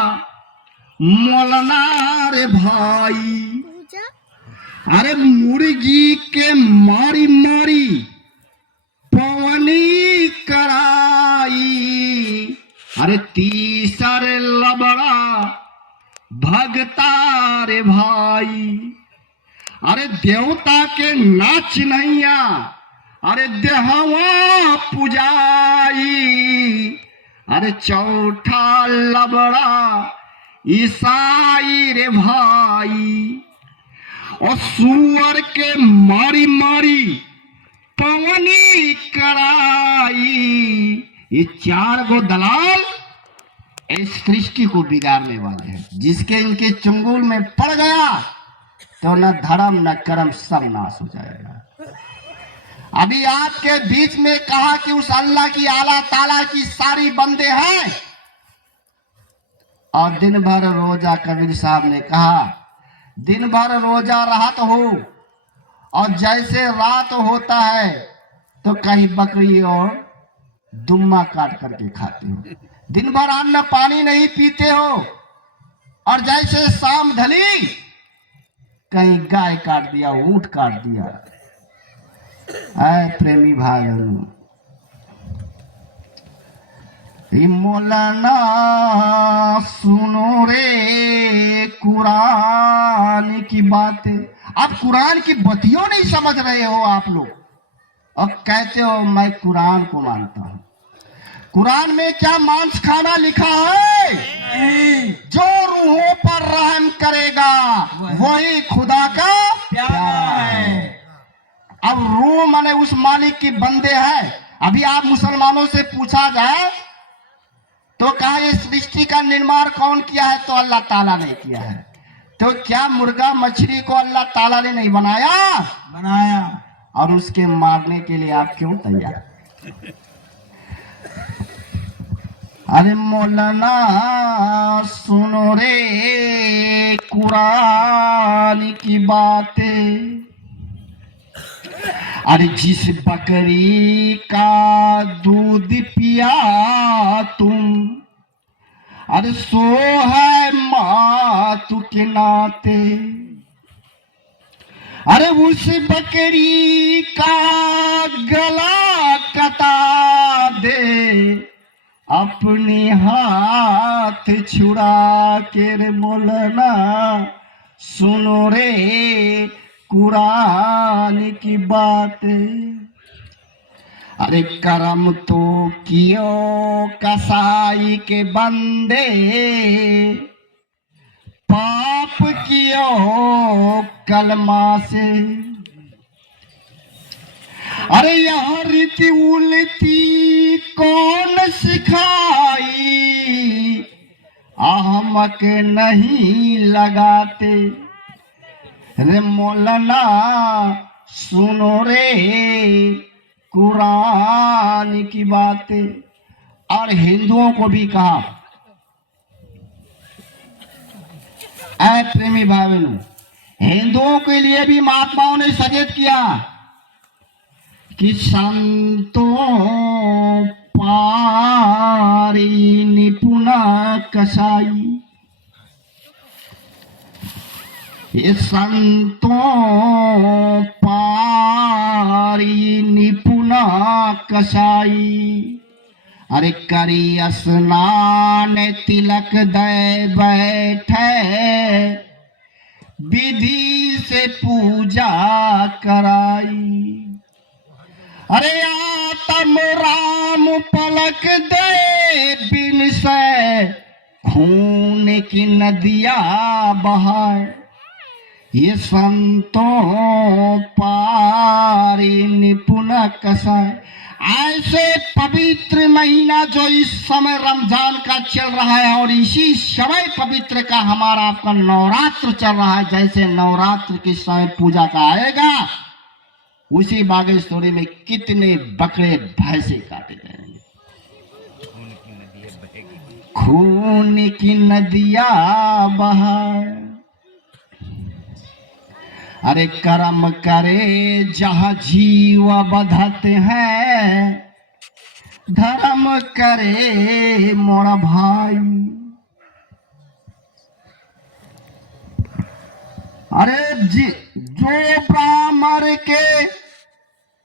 मोलना रे भाई, अरे मुर्गी के मारी मारी पवनी कराई। अरे तीसर लबड़ा भगता रे भाई, अरे देवता के नाच नैया, अरे देहवा पुजाई। अरे चौथा लबड़ा ईसाई रे भाई, और सुअर के मारी मारी पवनी कराई। ये 4 गो दलाल इस सृष्टि को बिगाड़ने वाले हैं। जिसके इनके चंगुल में पड़ गया तो न धर्म न कर्म सब नाश हो जाएगा। अभी आपके बीच में कहा कि उस अल्लाह की आला ताला की सारी बंदे हैं, और दिन भर रोजा, कबीर साहब ने कहा दिन भर रोजा रात हो, और जैसे रात होता है तो कहीं बकरी और दुम्मा काट करके खाते हो, दिन भर अन्न पानी नहीं पीते हो, और जैसे शाम ढली कहीं गाय काट दिया, ऊंट काट दिया। ऐ प्रेमी भाइयों, मौलाना सुनो रे कुरान की बातें। आप कुरान की बतियों नहीं समझ रहे हो आप लोग, और कहते हो मैं कुरान को मानता हूं। कुरान में क्या मांस खाना लिखा है? जो रूहों पर रहम करेगा वही खुदा का प्यारा है। अब रूह माने उस मालिक की बंदे हैं। अभी आप मुसलमानों से पूछा जाए तो कहा ये सृष्टि का निर्माण कौन किया है? तो अल्लाह ताला ने किया है। तो क्या मुर्गा मछली को अल्लाह ताला ने नहीं बनाया? बनाया। और उसके मारने के लिए आप क्यों तैयार? अरे मौलाना सुनो रे कुरान की बातें। अरे जिस बकरी का दूध पिया तुम, अरे सो है मातु के नाते। अरे उस बकरी का गला कटा दे, अपने हाथ छुड़ा के। रे मौलाना सुनो रे कुरान की बातें। अरे करम तो कियो कसाई के बंदे, पाप कियो कलमा से। अरे यहाँ रीति उलटी कौन सिखाई, अहमक नहीं लगाते। रे मौलाना सुनो रे कुरान की बातें। और हिंदुओं को भी कहा, ऐ प्रेमी भाई बहनों, हिंदुओं के लिए भी महात्माओं ने सचेत किया कि संतों पारी निपुणा कसाई। ये संतों पारी निपुणा कसाई। अरे करी स्नान तिलक दे बैठे, विधि से पूजा कराई। अरे आत्म राम पलक दे बिन से, खून की नदिया बहाए। ये संतों पारी निपुण कसाय। ऐसे पवित्र महीना जो इस समय रमजान का चल रहा है, और इसी समय पवित्र का हमारा आपका नवरात्र चल रहा है। जैसे नवरात्र के समय पूजा का आएगा, उसी बागेश्वरी में कितने बकरे भैंसे काटे जाएंगे, खून की नदिया बहाए। अरे कर्म करे जहाँ जीव बधते हैं, धर्म करे मोरा भाई। अरे जो ब्राह्मण के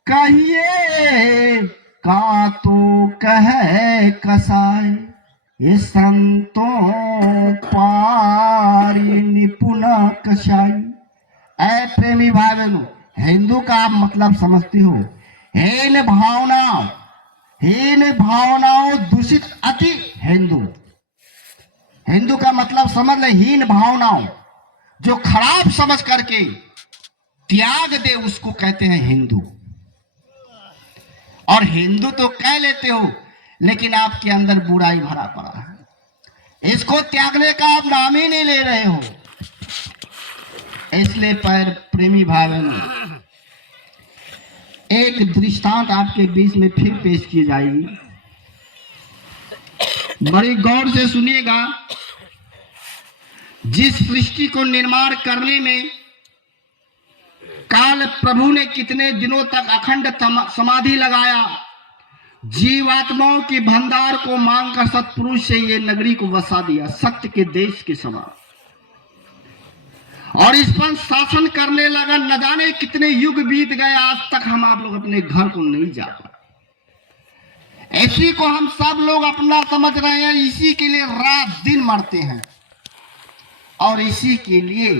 कहिए का तो कहे कसाई। ये संतों पारी निपुण कसाई। ऐ प्रेमी भाई बहनों, हिंदू का आप मतलब समझती हो? हीन भावनाओं दूषित अति हिंदू। हिंदू का मतलब समझ ले, हीन भावनाओं जो खराब समझ करके त्याग दे, उसको कहते हैं हिंदू। और हिंदू तो कह लेते हो, लेकिन आपके अंदर बुराई भरा पड़ा है। इसको त्यागने का आप नाम ही नहीं ले रहे हो। इसलिए पर प्रेमी भाई बहनों, एक दृष्टांत आपके बीच में फिर पेश की जाएगी, बड़ी गौर से सुनिएगा। जिस सृष्टि को निर्माण करने में काल प्रभु ने कितने दिनों तक अखंड समाधि लगाया, जीवात्माओं के भंडार को मांगकर सत्पुरुष से ये नगरी को बसा दिया, सत्य के देश के समान, और इस पर शासन करने लगा। न जाने कितने युग बीत गए, आज तक हम आप लोग अपने घर को नहीं जा पाए। ऐसी को हम सब लोग अपना समझ रहे हैं, इसी के लिए रात दिन मरते हैं और इसी के लिए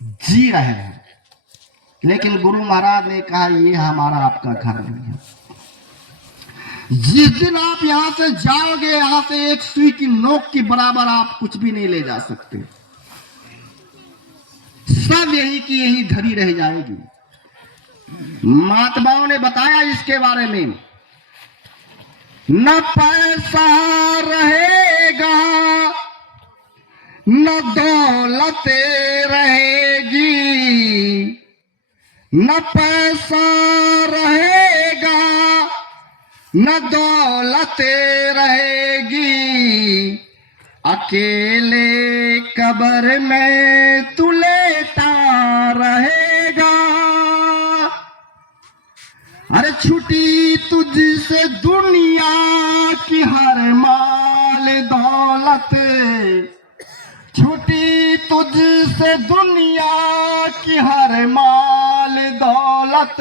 जी रहे हैं। लेकिन गुरु महाराज ने कहा ये हमारा आपका घर नहीं है। जिस दिन आप यहां से जाओगे, यहां से एक सुई की नोक के बराबर आप कुछ भी नहीं ले जा सकते, सब यही की यही धरी रह जाएगी। महात्माओं ने बताया इसके बारे में, न पैसा रहेगा न दौलत रहेगी, न पैसा रहेगा न दौलत रहेगी, अकेले कब्र में तू लेटा रहेगा। अरे छुटी तुझसे दुनिया की हर माल दौलत, छुटी तुझसे दुनिया की हर माल दौलत,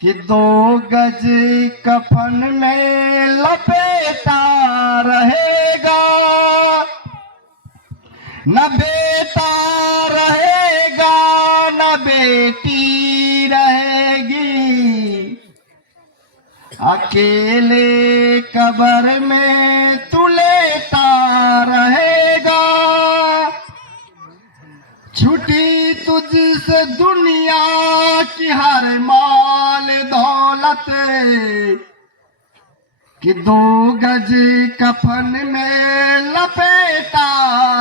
कि 2 गज कफन में लपेटा रहेगा। न बेटा रहेगा न बेटी रहेगी, अकेले कब्र में तू लेटा रहेगा। छुटी तुझसे दुनिया की हर माल दौलत, कि 2 गज कफन में लपेटा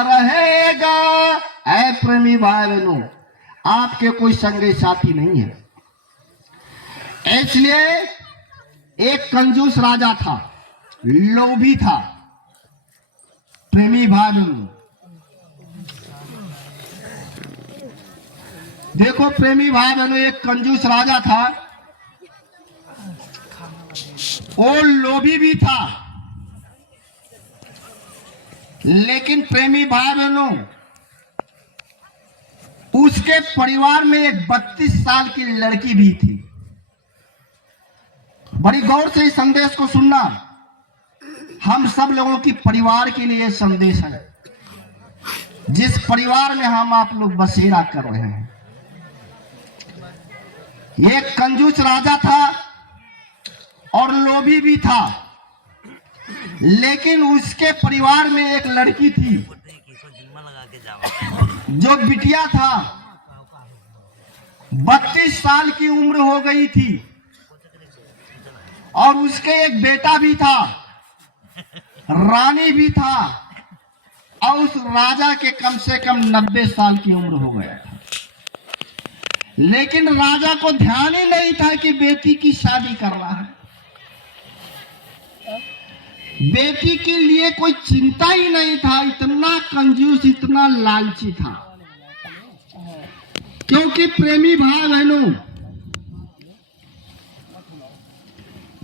रहेगा। ऐ प्रेमी भाई बहनों, आपके कोई संगी साथी नहीं है। इसलिए एक कंजूस राजा था, लोभी था। प्रेमी भाई बहनों देखो, प्रेमी भाई बहनों, एक कंजूस राजा था, वो लोभी भी था। लेकिन प्रेमी भाई बहनों, उसके परिवार में एक 32 साल की लड़की भी थी। बड़ी गौर से इस संदेश को सुनना, हम सब लोगों की परिवार के लिए संदेश है, जिस परिवार में हम आप लोग बसेरा कर रहे हैं। एक कंजूस राजा था और लोभी भी था, लेकिन उसके परिवार में एक लड़की थी, जो बिटिया था, 32 साल की उम्र हो गई थी, और उसके एक बेटा भी था, रानी भी था, और उस राजा के कम से कम 90 साल की उम्र हो गया था। लेकिन राजा को ध्यान ही नहीं था कि बेटी की शादी करना है। बेटी के लिए कोई चिंता ही नहीं था, इतना कंजूस, इतना लालची था। क्योंकि प्रेमी भाई बहनों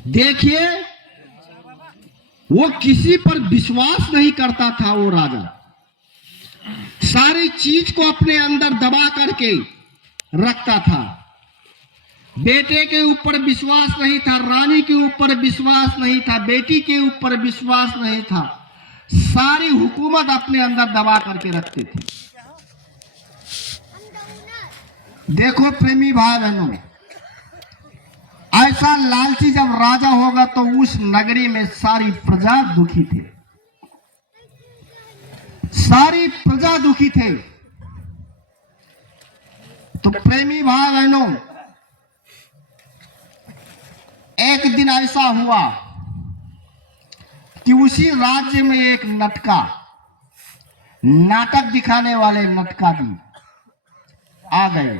देखिए, वो किसी पर विश्वास नहीं करता था। वो राजा सारी चीज को अपने अंदर दबा करके रखता था। बेटे के ऊपर विश्वास नहीं था, रानी के ऊपर विश्वास नहीं था, बेटी के ऊपर विश्वास नहीं था। सारी हुकूमत अपने अंदर दबा करके रखते थे। देखो प्रेमी भाई बहनों, ऐसा लालची जब राजा होगा तो उस नगरी में सारी प्रजा दुखी थे, सारी प्रजा दुखी थे। तो प्रेमी भाई बहनों, एक दिन ऐसा हुआ कि उसी राज्य में एक नटका, नाटक दिखाने वाले नटका भी आ गए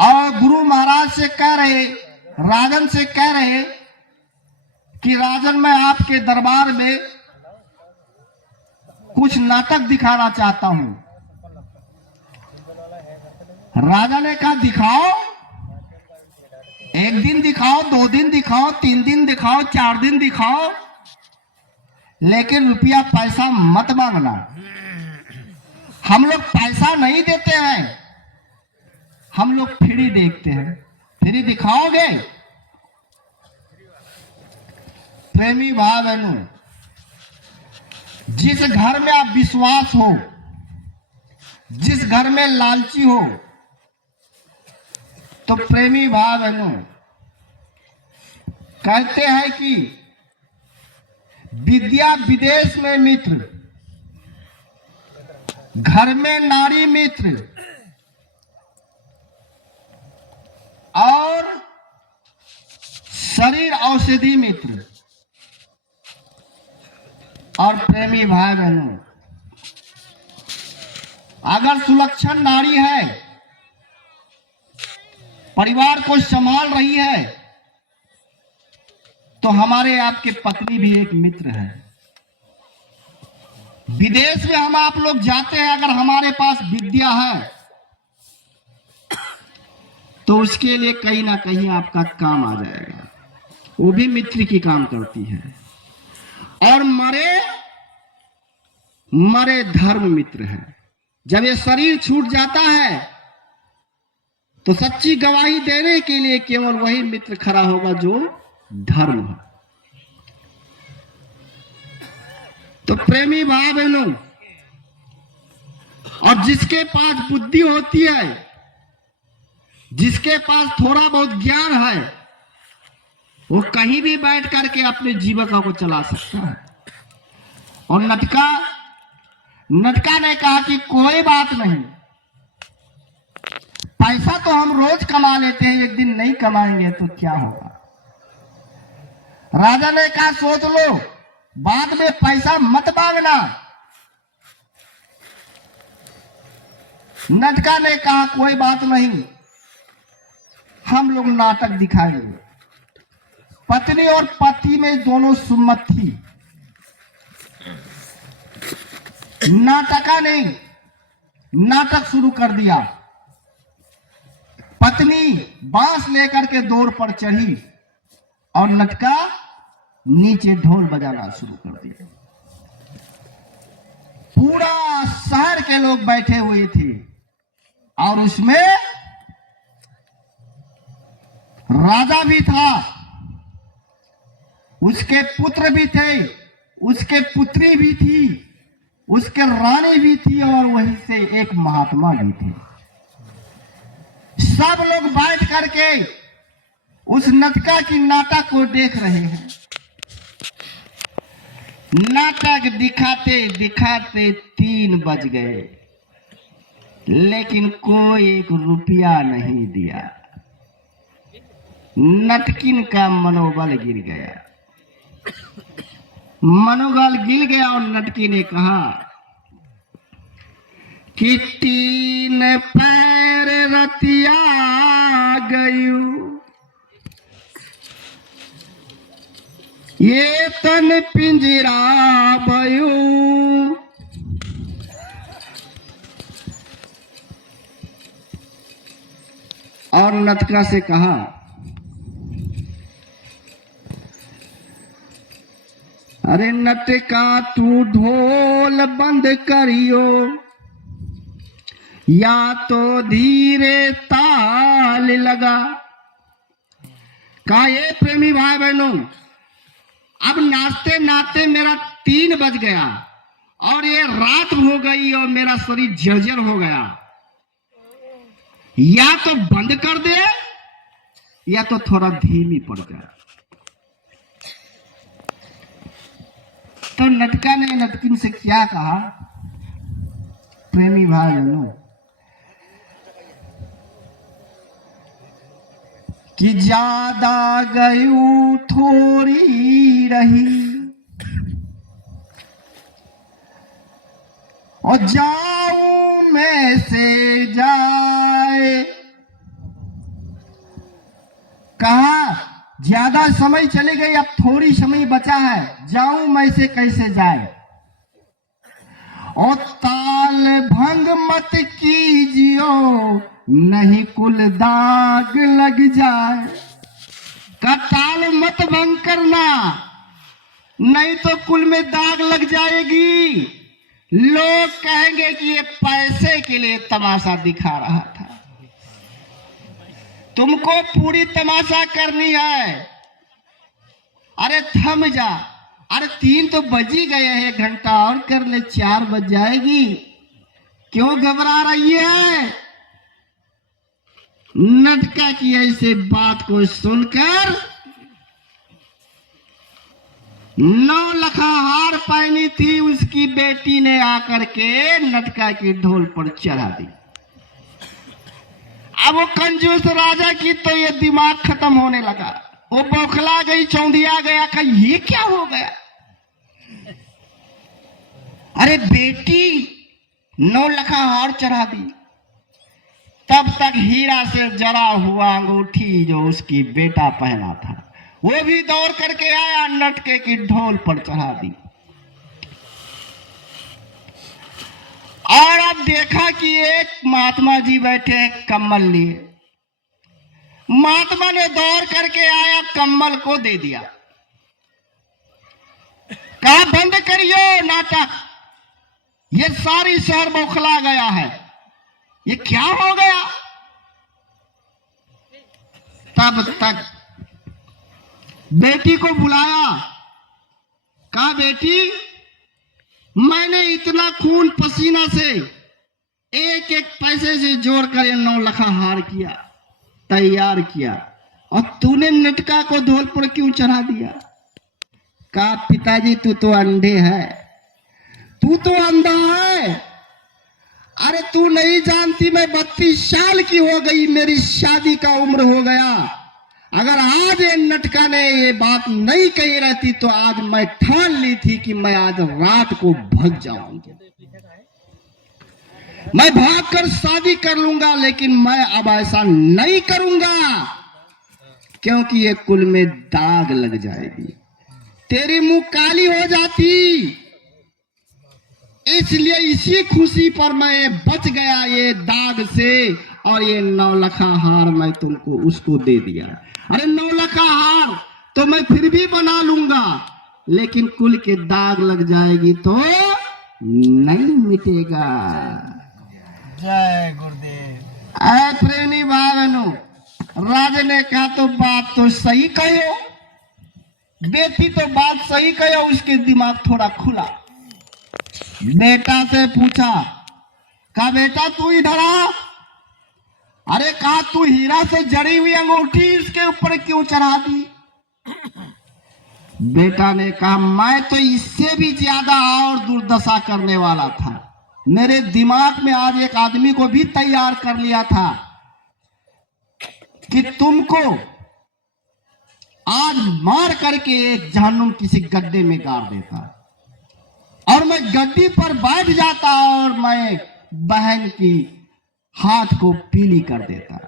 और गुरु महाराज से कह रहे, राजन से कह रहे कि राजन, मैं आपके दरबार में कुछ नाटक दिखाना चाहता हूं। राजा ने कहा दिखाओ, एक दिन दिखाओ, 2 दिन दिखाओ, 3 दिन दिखाओ, 4 दिन दिखाओ, लेकिन रुपया पैसा मत मांगना। हम लोग पैसा नहीं देते हैं, हम लोग फ्री देखते हैं। फ्री दिखाओगे? प्रेमी भाई बहनों, जिस घर में आप विश्वास हो, जिस घर में लालची हो, तो प्रेमी भाई बहनों कहते हैं कि विद्या विदेश में मित्र, घर में नारी मित्र, और शरीर औषधि मित्र। और प्रेमी भाई बहनों, अगर सुलक्षण नारी है, परिवार को संभाल रही है, तो हमारे आपके पत्नी भी एक मित्र है। विदेश में हम आप लोग जाते हैं, अगर हमारे पास विद्या है तो उसके लिए कहीं ना कहीं आपका काम आ जाएगा। वो भी मित्र की काम करती है। और मरे धर्म मित्र है। जब ये शरीर छूट जाता है तो सच्ची गवाही देने के लिए केवल वही मित्र खड़ा होगा जो धर्म है। तो प्रेमी भाई बहनों, और जिसके पास बुद्धि होती है, जिसके पास थोड़ा बहुत ज्ञान है, वो कहीं भी बैठ करके अपने जीविका को चला सकता है। और नटका ने कहा कि कोई बात नहीं, पैसा तो हम रोज कमा लेते हैं, एक दिन नहीं कमाएंगे तो क्या होगा। राजा ने कहा सोच लो, बाद में पैसा मत मांगना। नटका ने कहा कोई बात नहीं, हम लोग नाटक दिखाएंगे। पत्नी और पति में दोनों सुम्मत थी। नाटका ने नाटक शुरू कर दिया। पत्नी बांस लेकर के दौर पर चढ़ी और नटका नीचे ढोल बजाना शुरू कर दिया। पूरा शहर के लोग बैठे हुए थे और उसमें राजा भी था, उसके पुत्र भी थे, उसके पुत्री भी थी, उसके रानी भी थी, और वहीं से एक महात्मा भी थे। सब लोग बैठ करके उस नटका की नाटक को देख रहे हैं। नाटक दिखाते दिखाते 3 बज गए, लेकिन कोई 1 रुपया नहीं दिया। नटकिन का मनोबल गिर गया। मनोबल गिर गया और नटकी ने कहा कि 3 पैर रतिया गयू, ये तन पिंजरा भयो। और नटका से कहा अरे नटका तू ढोल बंद करियो, या तो धीरे ताल लगा। कहा ये प्रेमी भाई बहनों, अब नाचते नाचते मेरा 3 बज गया और ये रात हो गई और मेरा शरीर जर्जर हो गया। या तो बंद कर दे या तो थोड़ा धीमी पड़ जाए। तो नटका ने नटकिन से क्या कहा, प्रेमी भाई बहनों, कि ज्यादा गयू थोड़ी रही और जाऊं में से जाए। कहा ज्यादा समय चली गई, अब थोड़ी समय बचा है, जाऊं मैं से कैसे जाए। और ताल भंग मत कीजियो, नहीं कुल दाग लग जाए। का ताल मत भंग करना, नहीं तो कुल में दाग लग जाएगी। लोग कहेंगे कि ये पैसे के लिए तमाशा दिखा रहा था। तुमको पूरी तमाशा करनी है। अरे थम जा। अरे 3 तो बज ही गए हैं, 1 घंटा और कर ले, 4 बज जाएगी। क्यों घबरा रही है? नटका की ऐसे बात को सुनकर 9 लखा हार पहनी थी उसकी बेटी ने आकर के नटका की ढोल पर चढ़ा दी। अब वो कंजूस राजा की तो ये दिमाग खत्म होने लगा। वो बौखला गई, चौंधिया गया कि ये क्या हो गया। अरे बेटी 9 लखा हार चढ़ा दी। तब तक हीरा से जरा हुआ अंगूठी जो उसकी बेटा पहना था वो भी दौड़ करके आया, नटके की ढोल पर चढ़ा दी। और अब देखा कि एक महात्मा जी बैठे हैं कम्बल लिए। महात्मा ने दौड़ करके आया, कम्बल को दे दिया। कहा बंद करिए नाटक, ये सारी शहर बौखला गया है, ये क्या हो गया। तब तक बेटी को बुलाया। कहा बेटी, मैंने इतना खून पसीना से एक एक पैसे से जोड़कर 9 लखा हार किया, तैयार किया, और तूने नटका को ढोल पर क्यों चढ़ा दिया। कहा पिताजी तू तो अंधे है, तू तो अंधा है। अरे तू नहीं जानती मैं 32 साल की हो गई, मेरी शादी का उम्र हो गया। अगर आज ये नटका ने ये बात नहीं कही रहती तो आज मैं ठान ली थी कि मैं आज रात को भाग जाऊंगी, मैं भागकर शादी कर लूंगा। लेकिन मैं अब ऐसा नहीं करूंगा क्योंकि ये कुल में दाग लग जाएगी, तेरी मुंह काली हो जाती। इसलिए इसी खुशी पर मैं बच गया ये दाग से, और ये 9 लखा हार मैं तुमको उसको दे दिया। अरे 9 लखा हार तो मैं फिर भी बना लूंगा, लेकिन कुल के दाग लग जाएगी तो नहीं मिटेगा। जय गुरुदेव। ऐ प्रेमी भावनो, राजा ने कहा तो बात तो सही कहो, बेटी तो बात सही कहो। उसके दिमाग थोड़ा खुला। बेटा से पूछा, कहा बेटा तू इधर आ। अरे कहा तू हीरा से जड़ी हुई अंगूठी इसके ऊपर क्यों चढ़ा दी। बेटा ने कहा मैं तो इससे भी ज्यादा और दुर्दशा करने वाला था। मेरे दिमाग में आज एक आदमी को भी तैयार कर लिया था कि तुमको आज मार करके एक जहन्नुम किसी गड्ढे में गाड़ देता, और मैं गद्दी पर बैठ जाता और मैं बहन की हाथ को पीली कर देता।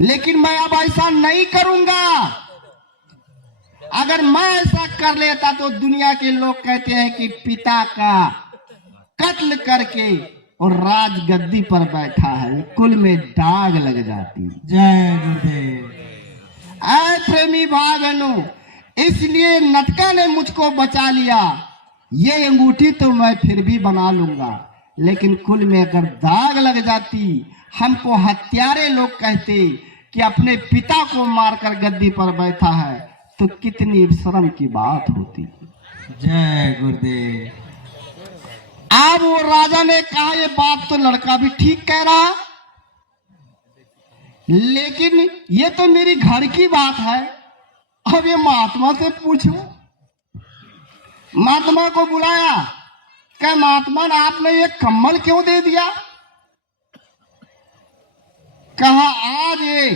लेकिन मैं अब ऐसा नहीं करूंगा। अगर मैं ऐसा कर लेता तो दुनिया के लोग कहते हैं कि पिता का कत्ल करके और राज गद्दी पर बैठा है, कुल में दाग लग जाती। जय गुरुदेव। ऐ प्रेमी भाई बहनों, इसलिए नटका ने मुझको बचा लिया। ये अंगूठी तो मैं फिर भी बना लूंगा, लेकिन कुल में अगर दाग लग जाती, हमको हत्यारे लोग कहते कि अपने पिता को मारकर गद्दी पर बैठा है, तो कितनी शर्म की बात होती। जय गुरुदेव। अब वो राजा ने कहा ये बात तो लड़का भी ठीक कह रहा, लेकिन ये तो मेरी घर की बात है। अब ये महात्मा से पूछो। महात्मा को बुलाया। क्या महात्मा ने आपने ये कम्बल क्यों दे दिया। कहा आज ये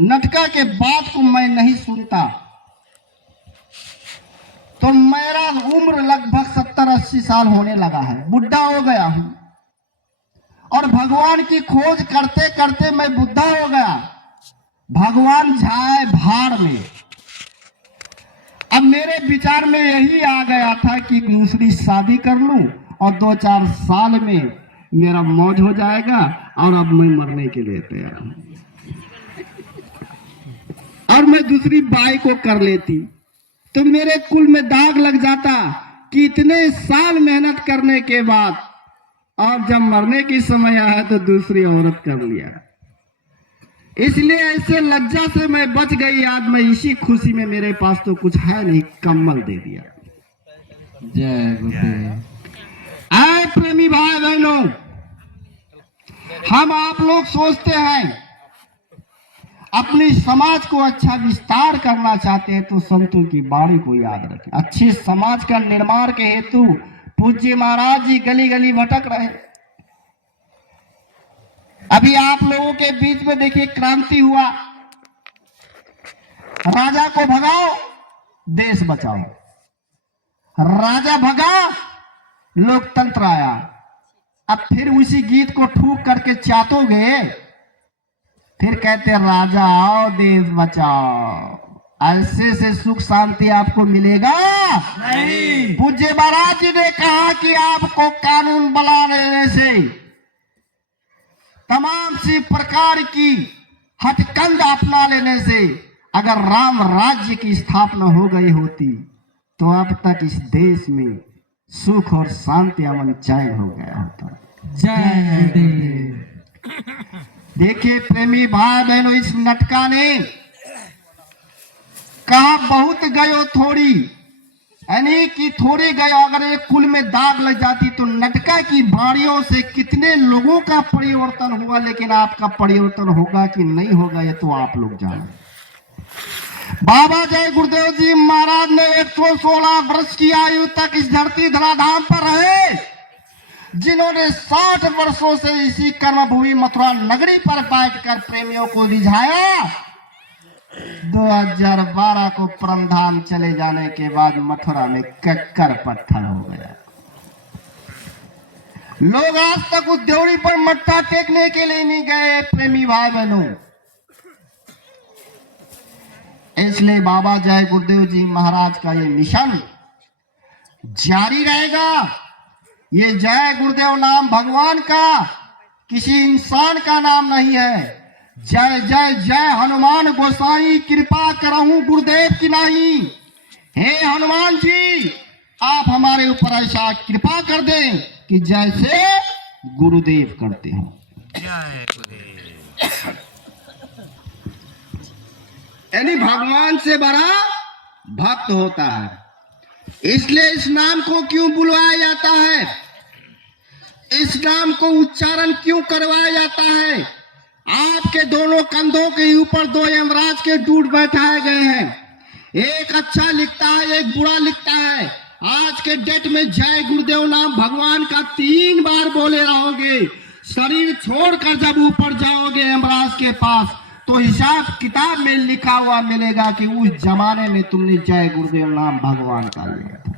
नटका के बात को मैं नहीं सुनता तो मेरा उम्र लगभग 70-80 साल होने लगा है, बुढ़ा हो गया हूं, और भगवान की खोज करते करते मैं बुढ़ा हो गया। भगवान जाए भाड़ में। अब मेरे विचार में यही आ गया था कि दूसरी शादी कर लूं और 2-4 साल में मेरा मौज हो जाएगा और अब मैं मरने के लिए तैयार हूं। और मैं दूसरी बाई को कर लेती तो मेरे कुल में दाग लग जाता कि इतने साल मेहनत करने के बाद और जब मरने की समय आया तो दूसरी औरत कर लिया। इसलिए ऐसे लज्जा से मैं बच गई। आज मैं इसी खुशी में, मेरे पास तो कुछ है नहीं, कम्बल दे दिया। जय गुरुदेव। आए प्रेमी भाई बहनों, हम आप लोग सोचते हैं अपनी समाज को अच्छा विस्तार करना चाहते हैं तो संतों की बाणी को याद रखें। अच्छे समाज का निर्माण के हेतु पूज्य महाराज जी गली गली भटक रहे। अभी आप लोगों के बीच में देखिए क्रांति हुआ, राजा को भगाओ देश बचाओ, राजा भगा लोकतंत्र आया। अब फिर उसी गीत को ठूक करके चाटोगे, फिर कहते राजा आओ देश बचाओ। ऐसे से सुख शांति आपको मिलेगा नहीं। पूज्य महाराज जी ने कहा कि आपको कानून बना लेने से, तमाम सी प्रकार की हथकंड अपना लेने से अगर राम राज्य की स्थापना हो गई होती तो अब तक इस देश में सुख और शांति अमन चैन हो गया होता। जय गुरुदेव। देखिए प्रेमी भाई बहनों, इस नटका ने कहा बहुत गयो थोड़ी, यानी कि थोड़ी गयो। अगर एक कुल में दाग लग जाती तो नटका की बाणियों से कितने लोगों का परिवर्तन हुआ, लेकिन आपका परिवर्तन होगा कि नहीं होगा ये तो आप लोग जाने। बाबा जय गुरुदेव जी महाराज ने 116 वर्ष की आयु तक इस धरती धराधाम पर रहे, जिन्होंने 60 वर्षों से इसी कर्मभूमि मथुरा नगरी पर बैठकर प्रेमियों को रिझाया। 2012 को परमधाम चले जाने के बाद मथुरा में कक्कर पत्थर हो गया। लोग आज तक उस देवड़ी पर मत्था टेकने के लिए नहीं गए प्रेमी भाई बहनों। इसलिए बाबा जय गुरुदेव जी महाराज का ये मिशन जारी रहेगा। ये जय गुरुदेव नाम भगवान का, किसी इंसान का नाम नहीं है। जय जय जय हनुमान गोसाई कृपा करहूं गुरुदेव की नहीं। हे हनुमान जी, आप हमारे ऊपर ऐसा कृपा कर दें कि जैसे गुरुदेव करते हो। जय गुरुदेव। यानी भगवान से बड़ा भक्त होता है। इसलिए इस नाम को क्यों बुलवाया जाता है, इस नाम को उच्चारण क्यों करवाया जाता है। आपके दोनों कंधों के ऊपर 2 यमराज के दूत बैठाए गए हैं, एक अच्छा लिखता है एक बुरा लिखता है। आज के डेट में जय गुरुदेव नाम भगवान का 3 बार बोले रहोगे, शरीर छोड़कर जब ऊपर जाओगे यमराज के पास तो हिसाब किताब में लिखा हुआ मिलेगा कि उस जमाने में तुमने जय गुरुदेव नाम भगवान का लिया था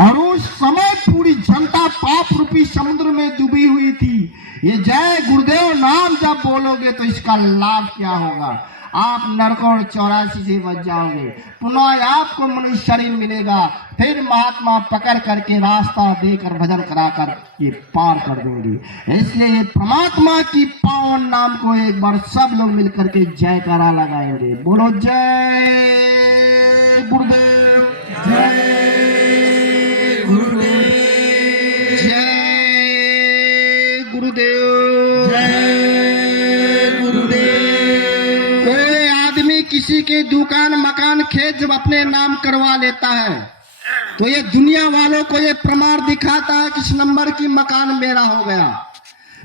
और उस समय पूरी जनता पाप रूपी समुद्र में डूबी हुई थी। ये जय गुरुदेव नाम जब बोलोगे तो इसका लाभ क्या होगा, आप नरकों 84 से बच जाओगे, पुनः आपको मनुष्य शरीर मिलेगा, फिर महात्मा पकड़ करके रास्ता देकर भजन कराकर ये पार कर देंगे। इसलिए ये परमात्मा की पावन नाम को एक बार सब लोग मिलकर के जयकारा लगाएंगे। बोलो जय गुरुदेव, जय गुरुदेव। जय गुरुदेव, जय गुरुदेव। कोई आदमी किसी के दुकान मकान खेत जब अपने नाम करवा लेता है तो ये दुनिया वालों को ये प्रमाण दिखाता है कि इस नंबर की मकान मेरा हो गया।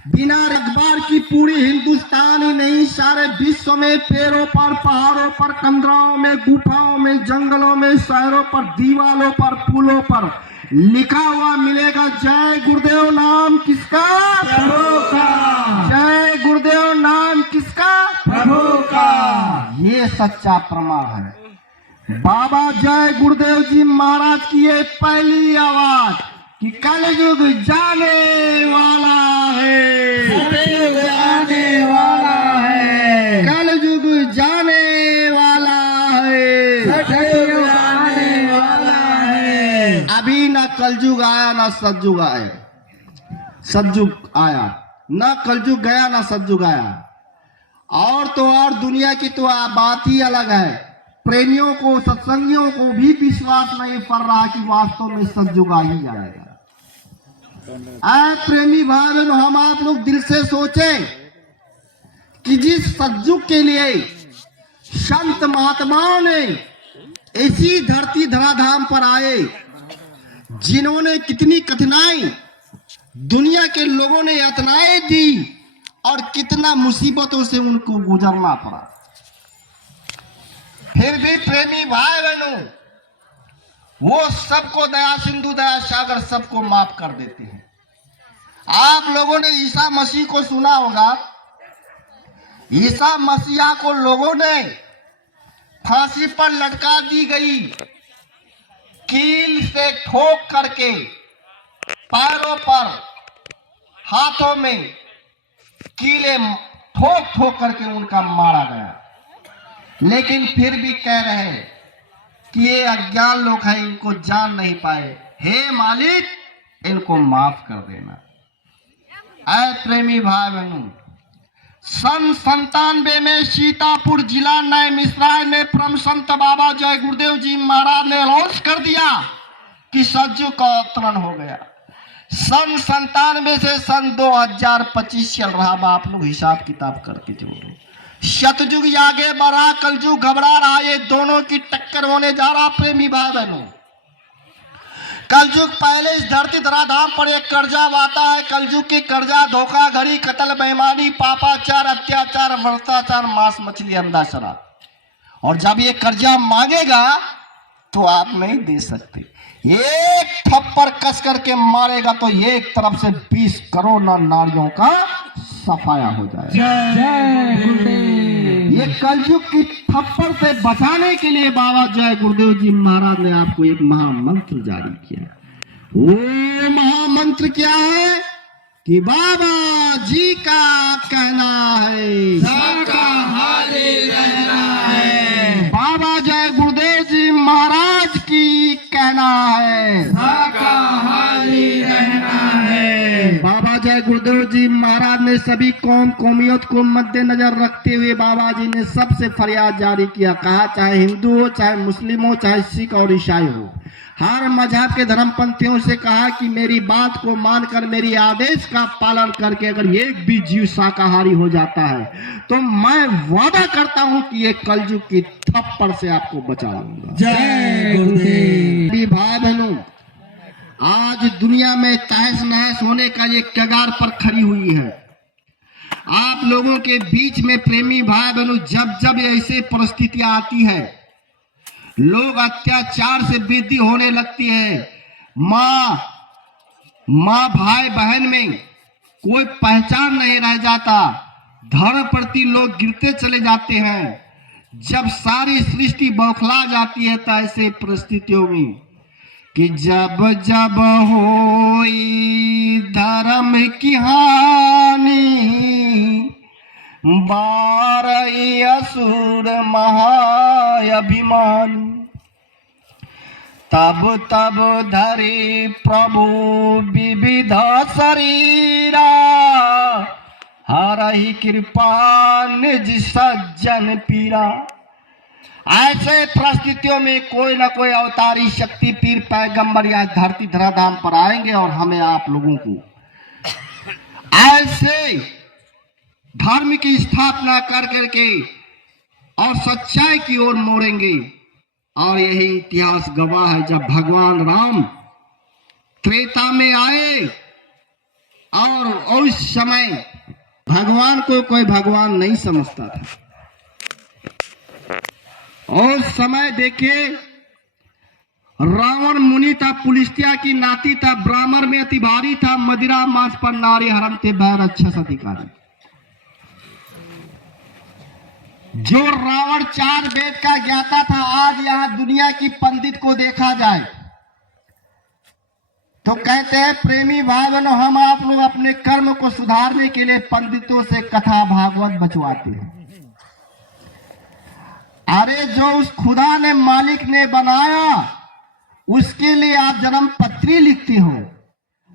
बिना अखबार की पूरी हिंदुस्तान ही नहीं, सारे विश्व में पेड़ों पर, पहाड़ों पर, कंदराओं में, गुफाओं में, जंगलों में, शहरों पर, दीवालों पर, पुलों पर लिखा हुआ मिलेगा जय गुरुदेव नाम किसका, प्रभु का। जय गुरुदेव नाम किसका, प्रभु का। ये सच्चा प्रमाण है। बाबा जय गुरुदेव जी महाराज की ये पहली आवाज कि कलयुग जाने वाला है, सतयुग आने वाला है, कलयुग जाने वाला है, सतयुग आने वाला है। अभी ना कलयुग आया ना सतयुग आया। सतयुग आया, ना कलयुग गया ना सतयुग आया। और तो और दुनिया की तो बात ही अलग है। प्रेमियों को, सत्संगियों को भी विश्वास नहीं पड़ रहा कि वास्तव में सतयुग आ ही जाएगा। प्रेमी भाई बहनों, हम आप लोग दिल से सोचें कि जिस सतयुग के लिए संत महात्माओं ने इसी धरती धराधाम पर आए, जिन्होंने कितनी कठिनाई दुनिया के लोगों ने यातनाएं दी और कितना मुसीबतों से उनको गुजरना पड़ा, फिर भी प्रेमी भाई बहनों वो सबको दया सिंधु दया सागर सबको माफ कर देते हैं। आप लोगों ने ईसा मसीह को सुना होगा। ईसा मसीहा को लोगों ने फांसी पर लटका दी गई, कील से ठोक करके, पैरों पर हाथों में कीले ठोक ठोक करके उनका मारा गया। लेकिन फिर भी कह रहे हैं कि ये अज्ञान लोग हैं, इनको जान नहीं पाए, हे मालिक इनको माफ कर देना। ऐ प्रेमी भाई बहनों, सन 97 में सीतापुर जिला नए मिश्राय में परम संत बाबा जय गुरुदेव जी महाराज ने अनाउंस कर दिया कि सतयुग का अवतरण हो गया। सन 97 से सन 2025 चल रहा। आप लोग हिसाब किताब करके जोड़ो। सतयुग आगे बढ़ा, कलयुग घबरा रहा। ये दोनों की टक्कर होने जा रहा। प्रेमी भाई बहनों, कलयुग पहले इस धरती धराधाम पर एक कर्जा वाता है। कलयुग की कर्जा धोखाधड़ी, कत्ल, बेईमानी, पापाचार, अत्याचार, भ्रष्टाचार, मांस मछली, अंधा शराब। और जब ये कर्जा मांगेगा तो आप नहीं दे सकते। एक थप्पड़ कस करके मारेगा तो एक तरफ से 20 करोड़ नारियों का सफाया हो जाएगा। ये कलयुग की थप्पड़ से बचाने के लिए बाबा जय गुरुदेव जी महाराज ने आपको एक महामंत्र जारी किया। वो महामंत्र क्या है कि बाबा जी का कहना है शाकाहारी रहना है। बाबा जय गुरुदेव जी महाराज की कहना है शाकाहारी रहना है। बाबा जय गुरुदेव जी महाराज ने सभी कौम कौमियत को मद्देनजर रखते हुए बाबा जी ने सबसे फरियाद जारी किया। कहा चाहे हिंदू हो, चाहे मुस्लिम हो, चाहे सिख और ईसाई हो, हर मजहब के धर्मपंथियों से कहा कि मेरी बात को मानकर, मेरी आदेश का पालन करके अगर एक भी जीव शाकाहारी हो जाता है तो मैं वादा करता हूं कि ये कलयुग की थप्पड़ से आपको बचा लूंगा। जय गुरुदेव। भाई बहनों, आज दुनिया में तहस नहस होने का ये कगार पर खड़ी हुई है। आप लोगों के बीच में प्रेमी भाई बहनों, जब जब ऐसे परिस्थितियां आती है, लोग अत्याचार से वृद्धि होने लगती है, माँ भाई बहन में कोई पहचान नहीं रह जाता, धर्म प्रति लोग गिरते चले जाते हैं। जब सारी सृष्टि बौखला जाती है तो ऐसे परिस्थितियों में कि जब जब होई धर्म की हानि, बारई असुर महाअभिमान, तब तब धरे प्रभु विविध शरीरा, हरहि कृपा निज सज्जन पीरा। ऐसे परिस्थितियों में कोई ना कोई अवतारी शक्ति, पीर, पैगंबर या धरती धराधाम पर आएंगे और हमें आप लोगों को ऐसे धर्म की स्थापना कर करके और सच्चाई की ओर मोड़ेंगे। और यही इतिहास गवाह है, जब भगवान राम त्रेता में आए और उस समय भगवान को कोई भगवान नहीं समझता था। और समय देखिए, रावण मुनि था, पुलिस्त्या की नाती था, ब्राह्मण में अति भारी था, मदिरा मांस पर नारी हरम थे, भय राक्षस अधिकारी। जो रावण 4 वेद का ज्ञाता था, आज यहां दुनिया की पंडित को देखा जाए तो कहते हैं प्रेमी भाई बहनों, हम आप लोग अपने कर्म को सुधारने के लिए पंडितों से कथा भागवत बचवाते हैं। अरे जो उस खुदा ने, मालिक ने बनाया, उसके लिए आप जन्म पत्री लिखते हो,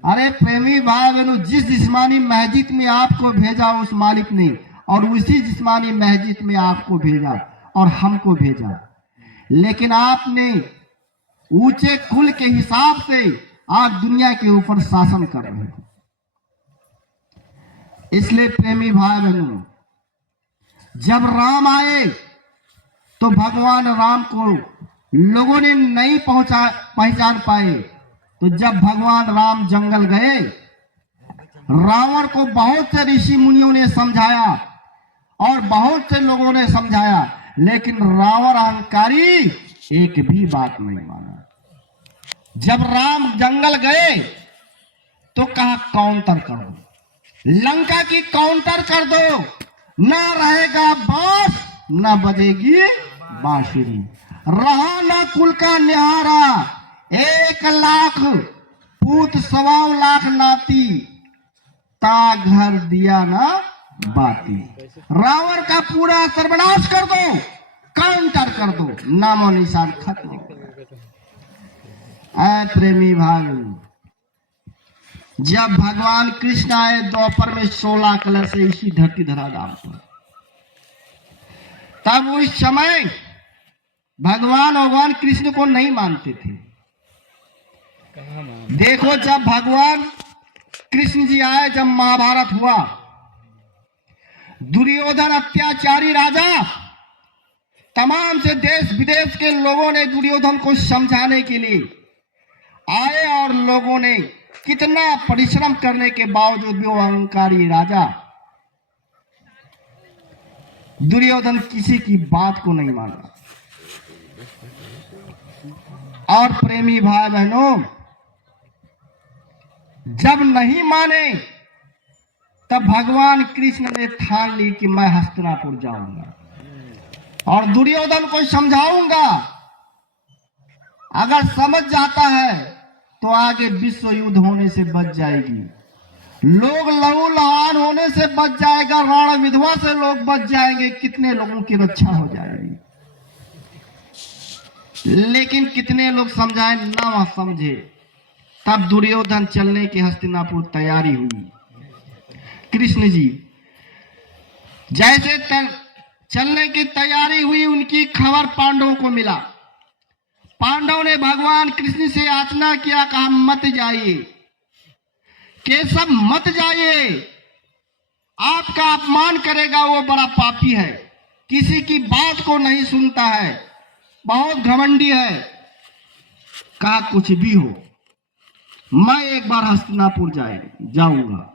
अरे प्रेमी भाई बहनों, जिस जिस्मानी मस्जिद में आपको भेजा उस मालिक ने, और उसी जिस्मानी मस्जिद में आपको भेजा और हमको भेजा, लेकिन आपने ऊंचे कुल के हिसाब से आप दुनिया के ऊपर शासन कर रहे हो। इसलिए प्रेमी भाई बहनों, जब राम आए तो भगवान राम को लोगों ने नहीं पहचान पाए। तो जब भगवान राम जंगल गए, रावण को बहुत से ऋषि मुनियों ने समझाया और बहुत से लोगों ने समझाया, लेकिन रावण अहंकारी एक भी बात नहीं माना। जब राम जंगल गए तो कहा काउंटर करो, लंका की काउंटर कर दो, ना रहेगा बांस ना बजेगी बांसुरी, रहा ना कुल का निहारा, 1 लाख पूत 1.25 लाख नाती, ता घर दिया ना बाती। रावण का पूरा सर्वनाश कर दो, काउंटर कर दो, नामो निशान खत्म हो गया। ऐ प्रेमी भाई, जब भगवान कृष्ण आए द्वापर में 16 कलर से इसी धरती धराधाम पर, तब उस समय भगवान कृष्ण को नहीं मानते थे। देखो, जब भगवान कृष्ण जी आए, जब महाभारत हुआ, दुर्योधन अत्याचारी राजा, तमाम से देश विदेश के लोगों ने दुर्योधन को समझाने के लिए आए, और लोगों ने कितना परिश्रम करने के बावजूद भी वो अहंकारी राजा दुर्योधन किसी की बात को नहीं माना। और प्रेमी भाई बहनों, जब नहीं माने तब भगवान कृष्ण ने ठान ली कि मैं हस्तिनापुर जाऊंगा और दुर्योधन को समझाऊंगा। अगर समझ जाता है तो आगे विश्व युद्ध होने से बच जाएगी, लोग लहू लहान होने से बच जाएगा, रण विधवा से लोग बच जाएंगे, कितने लोगों की रक्षा हो जाएगी। लेकिन कितने लोग समझाए, ना समझे। तब दुर्योधन चलने की हस्तिनापुर तैयारी हुई। कृष्ण जी जैसे चलने की तैयारी हुई, उनकी खबर पांडवों को मिला। पांडव ने भगवान कृष्ण से याचना किया, कहा मत जाइए केशव, मत जाइए, आपका अपमान करेगा, वो बड़ा पापी है, किसी की बात को नहीं सुनता है, बहुत घमंडी है। कहा कुछ भी हो, मैं एक बार हस्तिनापुर जाऊंगा।